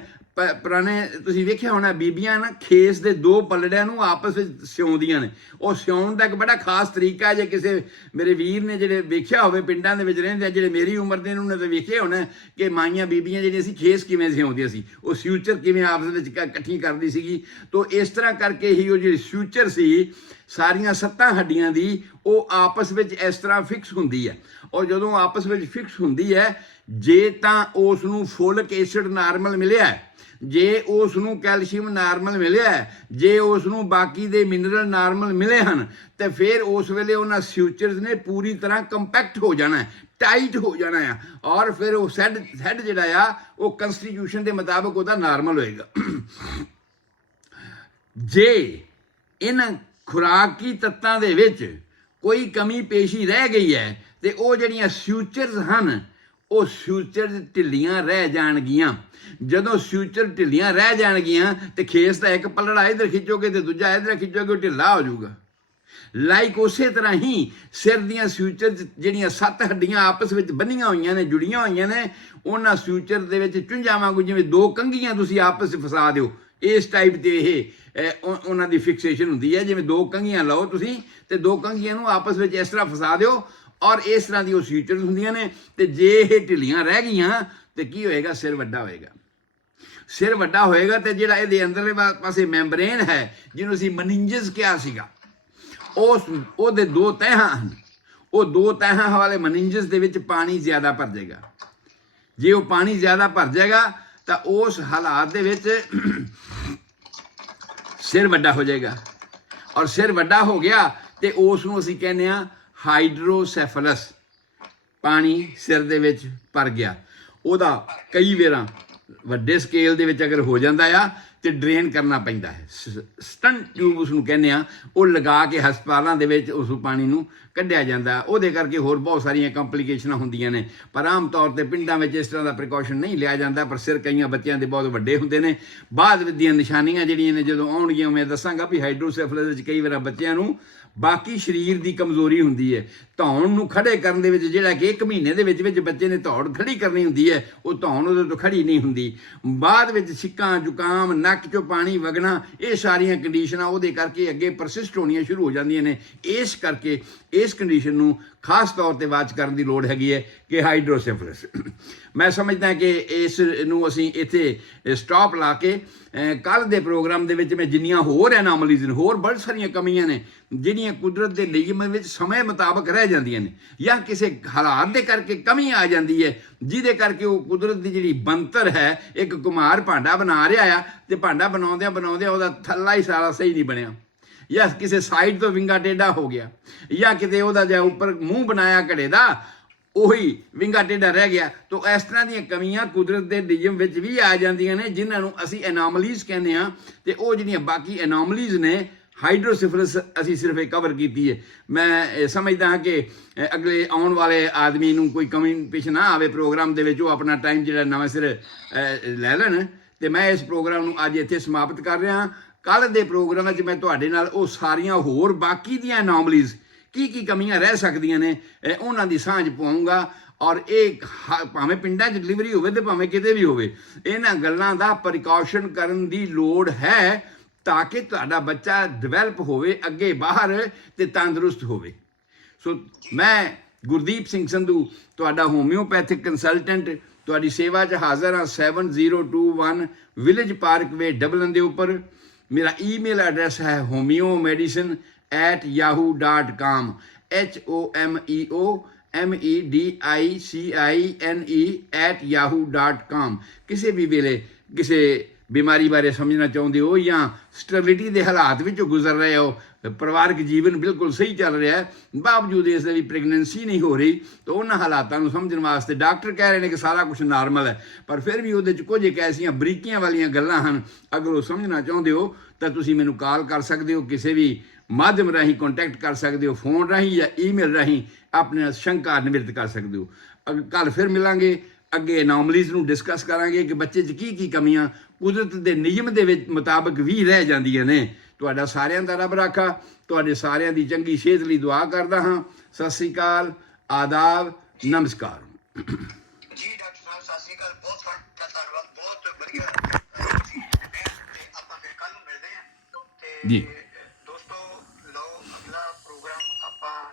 ਪੁਰਾਣੇ ਤੁਸੀਂ ਵੇਖਿਆ ਹੋਣਾ ਬੀਬੀਆਂ ਨਾ ਖੇਸ ਦੇ 2 ਪਲੜਿਆਂ ਨੂੰ ਆਪਸ ਵਿੱਚ ਸਿਉਂਦੀਆਂ ਨੇ। ਉਹ ਸਿਉਣ ਦਾ ਇੱਕ ਬੜਾ ਖਾਸ ਤਰੀਕਾ ਹੈ। ਜੇ ਕਿਸੇ ਮੇਰੇ ਵੀਰ ਨੇ ਜਿਹੜੇ ਵੇਖਿਆ ਹੋਵੇ ਪਿੰਡਾਂ ਦੇ ਵਿੱਚ ਰਹਿੰਦੇ ਆ, ਜਿਹੜੇ ਮੇਰੀ ਉਮਰ ਦੇ ਉਹਨਾਂ ਨੇ ਵੇਖਿਆ ਹੋਣਾ ਕਿ ਮਾਈਆਂ ਬੀਬੀਆਂ ਜਿਹੜੀਆਂ ਸੀ ਖੇਸ ਕਿਵੇਂ ਸਿਉਂਦੀਆਂ ਸੀ, ਉਹ ਸਿਊਚਰ ਕਿਵੇਂ ਆਪਸ ਵਿੱਚ ਇਕੱਠੀ ਕਰਦੀ ਸੀਗੀ। ਤੋ ਇਸ ਤਰ੍ਹਾਂ ਕਰਕੇ ਹੀ ਉਹ ਜਿਹੜੀ ਸਿਊਚਰ ਸੀ ਸਾਰੀਆਂ 7 ਹੱਡੀਆਂ ਦੀ ਉਹ ਆਪਸ ਵਿੱਚ ਇਸ ਤਰ੍ਹਾਂ ਫਿਕਸ ਹੁੰਦੀ ਹੈ। ਔਰ ਜਦੋਂ ਆਪਸ ਵਿੱਚ ਫਿਕਸ ਹੁੰਦੀ ਹੈ, ਜੇ ਤਾਂ ਉਸ ਨੂੰ ਫੋਲਿਕ ਐਸਿਡ ਨਾਰਮਲ ਮਿਲਿਆ, ਜੇ ਉਸ ਨੂੰ ਕੈਲਸ਼ੀਅਮ ਨਾਰਮਲ ਮਿਲਿਆ, ਜੇ ਉਸ ਨੂੰ ਬਾਕੀ ਦੇ ਮਿਨਰਲ ਨਾਰਮਲ ਮਿਲੇ ਹਨ, ਤੇ ਫਿਰ ਉਸ ਵੇਲੇ ਉਹਨਾਂ ਸਿਊਚਰਸ ਨੇ ਪੂਰੀ ਤਰ੍ਹਾਂ ਕੰਪੈਕਟ ਹੋ ਜਾਣਾ, ਟਾਈਟ ਹੋ ਜਾਣਾ ਆ। ਔਰ ਫਿਰ ਉਹ ਹੈਡ ਜਿਹੜਾ ਆ ਉਹ ਕੰਸਟੀਟਿਊਸ਼ਨ ਦੇ ਮੁਤਾਬਕ ਉਹਦਾ ਨਾਰਮਲ ਹੋਏਗਾ। ਜੇ ਇਹਨਾਂ ਖੁਰਾਕੀ ਤੱਤਾਂ ਦੇ ਵਿੱਚ ਕੋਈ ਕਮੀ ਪੇਸ਼ੀ ਰਹਿ ਗਈ ਹੈ ਤੇ ਉਹ ਜਿਹੜੀਆਂ ਸਿਊਚਰਸ ਹਨ ਉਹ ਸਿਊਚਰਸ ਢਿੱਲੀਆਂ ਰਹਿ ਜਾਣਗੀਆਂ। ਜਦੋਂ ਸਿਊਚਰ ਢਿੱਲੀਆਂ ਰਹਿ ਜਾਣਗੀਆਂ ਤੇ ਖੇਸ ਦਾ ਇੱਕ ਪਲੜਾ ਇੱਧਰ ਖਿੱਚੋਗੇ ਤੇ ਦੂਜਾ ਇੱਧਰ ਖਿੱਚੋਗੇ, ਉਹ ਢਿੱਲਾ ਹੋ ਜਾਊਗਾ। ਲਾਈਕ ਉਸੇ ਤਰ੍ਹਾਂ ਹੀ ਸਿਰ ਦੀਆਂ ਸਿਊਚਰ ਜਿਹੜੀਆਂ 7 ਹੱਡੀਆਂ ਆਪਸ ਵਿੱਚ ਬੰਨੀਆਂ ਹੋਈਆਂ ਨੇ, ਜੁੜੀਆਂ ਹੋਈਆਂ ਨੇ, ਉਹਨਾਂ ਸਿਊਚਰ ਦੇ ਵਿੱਚ ਚੁੰਝਾਂ ਵਾਂਗੂ ਜਿਵੇਂ 2 ਕੰਘੀਆਂ ਤੁਸੀਂ ਆਪਸ ਵਿੱਚ ਫਸਾ ਦਿਓ, ਇਸ ਟਾਈਪ ਦੇ ਇਹ ਉਹਨਾਂ ਦੀ ਫਿਕਸੇਸ਼ਨ ਹੁੰਦੀ ਹੈ। ਜਿਵੇਂ 2 ਕੰਘੀਆਂ ਲਓ ਤੁਸੀਂ ਤੇ 2 ਕੰਘੀਆਂ ਨੂੰ ਆਪਸ ਵਿੱਚ ਇਸ ਤਰ੍ਹਾਂ ਫਸਾ ਦਿਓ, ਔਰ ਇਸ ਤਰ੍ਹਾਂ ਦੀ ਉਹ ਸਿਊਚਰਸ ਹੁੰਦੀਆਂ ਨੇ। ਤੇ ਜੇ ਇਹ ਢਿੱਲੀਆਂ ਰਹਿ ਗਈਆਂ ਤੇ ਕੀ ਹੋਏਗਾ? ਸਿਰ ਵੱਡਾ ਹੋਏਗਾ। ਸਿਰ ਵੱਡਾ ਹੋਏਗਾ ਤੇ ਜਿਹੜਾ ਇਹਦੇ ਅੰਦਰਲੇ ਪਾਸੇ ਮੈਂਬਰੇਨ ਹੈ ਜਿਹਨੂੰ ਅਸੀਂ ਮਨਿੰਜਸ ਕਿਹਾ ਸੀਗਾ, ਉਹਦੇ 2 ਤਹਿਾਂ ਹਨ। ਉਹ 2 ਤਹਿਾਂ ਵਾਲੇ ਮਨਿੰਜਸ ਦੇ ਵਿੱਚ ਪਾਣੀ ਜ਼ਿਆਦਾ ਭਰ ਜਾਏਗਾ। ਜੇ ਉਹ ਪਾਣੀ ਜ਼ਿਆਦਾ ਭਰ ਜਾਏਗਾ ਤਾਂ ਉਸ ਹਾਲਾਤ ਦੇ ਵਿੱਚ ਸਿਰ ਵੱਡਾ ਹੋ ਜਾਏਗਾ। ਔਰ ਸਿਰ ਵੱਡਾ ਹੋ ਗਿਆ ਤੇ ਉਸ ਨੂੰ ਅਸੀਂ ਕਹਿੰਦੇ ਹਾਂ ਹਾਈਡਰੋਸੈਫਲਸ। ਪਾਣੀ ਸਿਰ ਦੇ ਵਿੱਚ ਭਰ ਗਿਆ। ਉਹਦਾ ਕਈ ਵਾਰਾਂ ਵੱਡੇ ਸਕੇਲ ਦੇ ਵਿੱਚ ਅਗਰ ਹੋ ਜਾਂਦਾ ਆ ਤੇ ਡਰੇਨ ਕਰਨਾ ਪੈਂਦਾ ਹੈ। ਸਟੰਟ ਟਿਊਬ ਉਸ ਨੂੰ ਕਹਿੰਦੇ ਆ, ਉਹ ਲਗਾ ਕੇ ਹਸਪਤਾਲਾਂ ਦੇ ਵਿੱਚ ਉਸ ਪਾਣੀ ਨੂੰ ਕੱਢਿਆ ਜਾਂਦਾ। ਉਹਦੇ ਕਰਕੇ ਹੋਰ ਬਹੁਤ ਸਾਰੀਆਂ ਕੰਪਲੀਕੇਸ਼ਨਾਂ ਹੁੰਦੀਆਂ ਨੇ, ਪਰ ਆਮ ਤੌਰ ਤੇ ਪਿੰਡਾਂ ਵਿੱਚ ਇਸ ਤਰ੍ਹਾਂ ਦਾ ਪ੍ਰੀਕਾਸ਼ਨ ਨਹੀਂ ਲਿਆ ਜਾਂਦਾ। ਪਰ ਸਿਰ ਕਈਆਂ ਬੱਚਿਆਂ ਦੇ ਬਹੁਤ ਵੱਡੇ ਹੁੰਦੇ ਨੇ। ਬਾਅਦ ਵਿੱਚ ਦੀਆਂ ਨਿਸ਼ਾਨੀਆਂ ਜਿਹੜੀਆਂ ਨੇ ਜਦੋਂ ਆਉਣਗੀਆਂ ਮੈਂ ਦੱਸਾਂਗਾ ਵੀ ਹਾਈਡਰੋਸੈਫਲਸ ਵਿੱਚ ਕਈ ਵਾਰ ਬੱਚਿਆਂ ਨੂੰ ਬਾਕੀ ਸਰੀਰ ਦੀ ਕਮਜ਼ੋਰੀ ਹੁੰਦੀ ਹੈ। ਧੌਣ ਨੂੰ ਖੜੇ ਕਰਨ ਦੇ ਵਿੱਚ ਜਿਹੜਾ ਕਿ 1 ਮਹੀਨੇ ਦੇ ਵਿੱਚ ਬੱਚੇ ਨੇ ਧੌਣ ਖੜੀ ਕਰਨੀ ਹੁੰਦੀ ਹੈ, ਉਹ ਧੌਣ ਉਹਦੇ ਤੋਂ ਖੜੀ ਨਹੀਂ ਹੁੰਦੀ। ਬਾਅਦ ਵਿੱਚ ਛਿੱਕਾਂ, ਜ਼ੁਕਾਮ, ਨੱਕ 'ਚੋਂ ਪਾਣੀ ਵਗਣਾ, ਇਹ ਸਾਰੀਆਂ ਕੰਡੀਸ਼ਨਾਂ ਉਹਦੇ ਕਰਕੇ ਅੱਗੇ ਪਰਸਿਸਟ ਹੋਣੀਆਂ ਸ਼ੁਰੂ ਹੋ ਜਾਂਦੀਆਂ ਨੇ। ਇਸ ਕਰਕੇ ਇਸ ਕੰਡੀਸ਼ਨ ਨੂੰ ਖਾਸ ਤੌਰ ਤੇ ਵਾਚ ਕਰਨ ਦੀ ਲੋੜ ਹੈਗੀ ਹੈ ਕਿ ਹਾਈਡਰੋਸੈਫਲਸ। ਮੈਂ ਸਮਝਦਾ ਕਿ ਇਸ ਨੂੰ ਅਸੀਂ ਇੱਥੇ ਸਟਾਪ ਲਾ ਕੇ ਕੱਲ੍ਹ ਦੇ ਪ੍ਰੋਗਰਾਮ ਦੇ ਵਿੱਚ ਮੈਂ ਜਿੰਨੀਆਂ ਹੋਰ ਐਨਾਮਲੀਜ਼ ਨੇ, ਹੋਰ ਬਹੁਤ ਸਾਰੀਆਂ ਕਮੀਆਂ ਨੇ ਜਿਹੜੀਆਂ ਕੁਦਰਤ ਦੇ ਨਿਯਮ ਵਿੱਚ ਸਮੇਂ ਮੁਤਾਬਕ ਰਹਿ ਜਾਂਦੀਆਂ ਨੇ, ਜਾਂ ਕਿਸੇ ਹਾਲਾਤ ਦੇ ਕਰਕੇ ਕਮੀ ਆ ਜਾਂਦੀ ਹੈ ਜਿਹਦੇ ਕਰਕੇ ਉਹ ਕੁਦਰਤ ਦੀ ਜਿਹੜੀ ਬਣਤਰ ਹੈ, ਇੱਕ ਕੁਮਾਰ ਭਾਂਡਾ ਬਣਾ ਰਿਹਾ ਆ ਤੇ ਭਾਂਡਾ ਬਣਾਉਂਦਿਆਂ ਉਹਦਾ ਥੱਲਾ ਹੀ ਸਾਰਾ ਸਹੀ ਨਹੀਂ ਬਣਿਆ, ਜਾਂ ਕਿਸੇ ਸਾਈਡ ਤੋਂ ਵਿੰਗਾ ਟੇਢਾ ਹੋ ਗਿਆ, ਜਾਂ ਕਿਤੇ ਉਹਦਾ ਜਾਂ ਉੱਪਰ ਮੂੰਹ ਬਣਾਇਆ ਘੜੇ ਦਾ ਉਹੀ ਵਿੰਗਾ ਟੇਢਾ ਰਹਿ ਗਿਆ। ਤਾਂ ਇਸ ਤਰ੍ਹਾਂ ਦੀਆਂ ਕਮੀਆਂ ਕੁਦਰਤ ਦੇ ਨਿਯਮ ਵਿੱਚ ਵੀ ਆ ਜਾਂਦੀਆਂ ਨੇ, ਜਿਨ੍ਹਾਂ ਨੂੰ ਅਸੀਂ ਐਨਾਮਲੀਜ਼ ਕਹਿੰਦੇ ਹਾਂ। ਤੇ ਉਹ ਜਿਹੜੀਆਂ ਬਾਕੀ ਐਨਾਮਲੀਜ਼ ਨੇ, ਹਾਈਡਰੋਸੈਫਲਸ ਅਸੀਂ ਸਿਰਫ ਇਹ ਕਵਰ ਕੀਤੀ ਹੈ। ਮੈਂ ਸਮਝਦਾ ਹਾਂ ਕਿ ਅਗਲੇ ਆਉਣ ਵਾਲੇ ਆਦਮੀ ਨੂੰ ਕੋਈ ਕਮੀ ਪੇਸ਼ ਨਾ ਆਵੇ ਪ੍ਰੋਗਰਾਮ ਦੇ ਵਿੱਚ, ਉਹ ਆਪਣਾ ਟਾਈਮ ਜਿਹੜਾ ਨਵਾਂ ਸਿਰ ਲੈ ਲੈਣ। ਤੇ ਮੈਂ ਇਸ ਪ੍ਰੋਗਰਾਮ ਨੂੰ ਅੱਜ ਇੱਥੇ ਸਮਾਪਤ ਕਰ ਰਿਹਾ ਹਾਂ। ਕੱਲ੍ਹ ਦੇ ਪ੍ਰੋਗਰਾਮ ਵਿੱਚ ਮੈਂ ਤੁਹਾਡੇ ਨਾਲ ਉਹ ਸਾਰੀਆਂ ਹੋਰ ਬਾਕੀ ਦੀਆਂ ਐਨਾਮਲੀਜ਼ ਕੀ ਕਮੀਆਂ ਰਹਿ ਸਕਦੀਆਂ ਨੇ, ਉਹਨਾਂ ਦੀ ਸਾਂਝ ਪਾਉਂਗਾ। ਔਰ ਇਹ ਭਾਵੇਂ ਪਿੰਡਾਂ 'ਚ ਡਿਲੀਵਰੀ ਹੋਵੇ ਤੇ ਭਾਵੇਂ ਕਿਤੇ ਵੀ ਹੋਵੇ, ਇਹਨਾਂ ਗੱਲਾਂ ਦਾ ਪ੍ਰੀਕਾਸ਼ਨ ਕਰਨ ਦੀ ਲੋੜ ਹੈ ਤਾਂ ਕਿ ਤੁਹਾਡਾ ਬੱਚਾ ਡਿਵੈਲਪ ਹੋਵੇ ਅੱਗੇ ਬਾਹਰ ਤੇ ਤੰਦਰੁਸਤ ਹੋਵੇ। ਸੋ ਮੈਂ ਗੁਰਦੀਪ ਸਿੰਘ ਸੰਧੂ, ਤੁਹਾਡਾ ਹੋਮਿਓਪੈਥਿਕ ਕੰਸਲਟੈਂਟ, ਤੁਹਾਡੀ ਸੇਵਾ 'ਚ ਹਾਜ਼ਰ ਹਾਂ। 7021 ਵਿਲੇਜ ਪਾਰਕ ਵੇ ਡਬਲਨ ਦੇ ਉੱਪਰ। ਮੇਰਾ ਈਮੇਲ ਐਡਰੈਸ ਹੈ homeomedicine@yahoo.com, HOMEOMEDICINE@yahoo.com। ਕਿਸੇ ਵੀ ਵੇਲੇ ਕਿਸੇ ਬਿਮਾਰੀ ਬਾਰੇ ਸਮਝਣਾ ਚਾਹੁੰਦੇ ਹੋ ਜਾਂ ਸਟੈਬਿਲਿਟੀ ਦੇ ਹਾਲਾਤ ਵਿੱਚੋਂ ਗੁਜ਼ਰ ਰਹੇ ਹੋ, ਪਰਿਵਾਰਕ ਜੀਵਨ ਬਿਲਕੁਲ ਸਹੀ ਚੱਲ ਰਿਹਾ ਹੈ, ਬਾਵਜੂਦ ਇਸ ਦੇ ਵੀ ਪ੍ਰੈਗਨੈਂਸੀ ਨਹੀਂ ਹੋ ਰਹੀ, ਤਾਂ ਉਹਨਾਂ ਹਾਲਾਤਾਂ ਨੂੰ ਸਮਝਣ ਵਾਸਤੇ ਡਾਕਟਰ ਕਹਿ ਰਹੇ ਨੇ ਕਿ ਸਾਰਾ ਕੁਝ ਨਾਰਮਲ ਹੈ, ਪਰ ਫਿਰ ਵੀ ਉਹਦੇ 'ਚ ਕੁਝ ਇੱਕ ਐਸੀਆਂ ਬਰੀਕੀਆਂ ਵਾਲੀਆਂ ਗੱਲਾਂ ਹਨ। ਅਗਰ ਉਹ ਸਮਝਣਾ ਚਾਹੁੰਦੇ ਹੋ ਤਾਂ ਤੁਸੀਂ ਮੈਨੂੰ ਕਾਲ ਕਰ ਸਕਦੇ ਹੋ, ਕਿਸੇ ਵੀ ਮਾਧਿਅਮ ਰਾਹੀਂ ਕੰਟੈਕਟ ਕਰ ਸਕਦੇ ਹੋ, ਫੋਨ ਰਾਹੀਂ ਜਾਂ ਈਮੇਲ ਰਾਹੀਂ ਆਪਣੇ ਸ਼ੰਕਾ ਨਿਵਰਤ ਕਰ ਸਕਦੇ ਹੋ। ਕੱਲ੍ਹ ਫਿਰ ਮਿਲਾਂਗੇ, ਅੱਗੇ ਅਨੋਮਲੀਜ਼ ਨੂੰ ਡਿਸਕਸ ਕਰਾਂਗੇ ਕਿ ਬੱਚੇ 'ਚ ਕੀ ਕਮੀਆਂ ਕੁਦਰਤ ਦੇ ਨਿਯਮ ਦੇ ਵਿੱਚ ਮੁਤਾਬਕ ਵੀ ਰਹਿ ਜਾਂਦੀਆਂ ਨੇ। ਤੁਹਾਡਾ ਸਾਰਿਆਂ ਦਾ ਰੱਬ ਰਾਖਾ, ਤੁਹਾਡੇ ਸਾਰਿਆਂ ਦੀ ਚੰਗੀ ਸਿਹਤ ਲਈ ਦੁਆ ਕਰਦਾ ਹਾਂ। ਸਤਿ ਸ੍ਰੀ ਅਕਾਲ, ਆਦਾਬ, ਨਮਸਕਾਰ ਜੀ। ਡਾਕਟਰ ਸਾਹਿਬ ਸਤਿ ਸ੍ਰੀ ਅਕਾਲ, ਬਹੁਤ ਧੰਨਵਾਦ, ਬਹੁਤ ਵਧੀਆ। ਆਪਾਂ ਫਿਰ ਕੱਲ ਨੂੰ ਮਿਲਦੇ ਹਾਂ ਤੇ ਜੀ।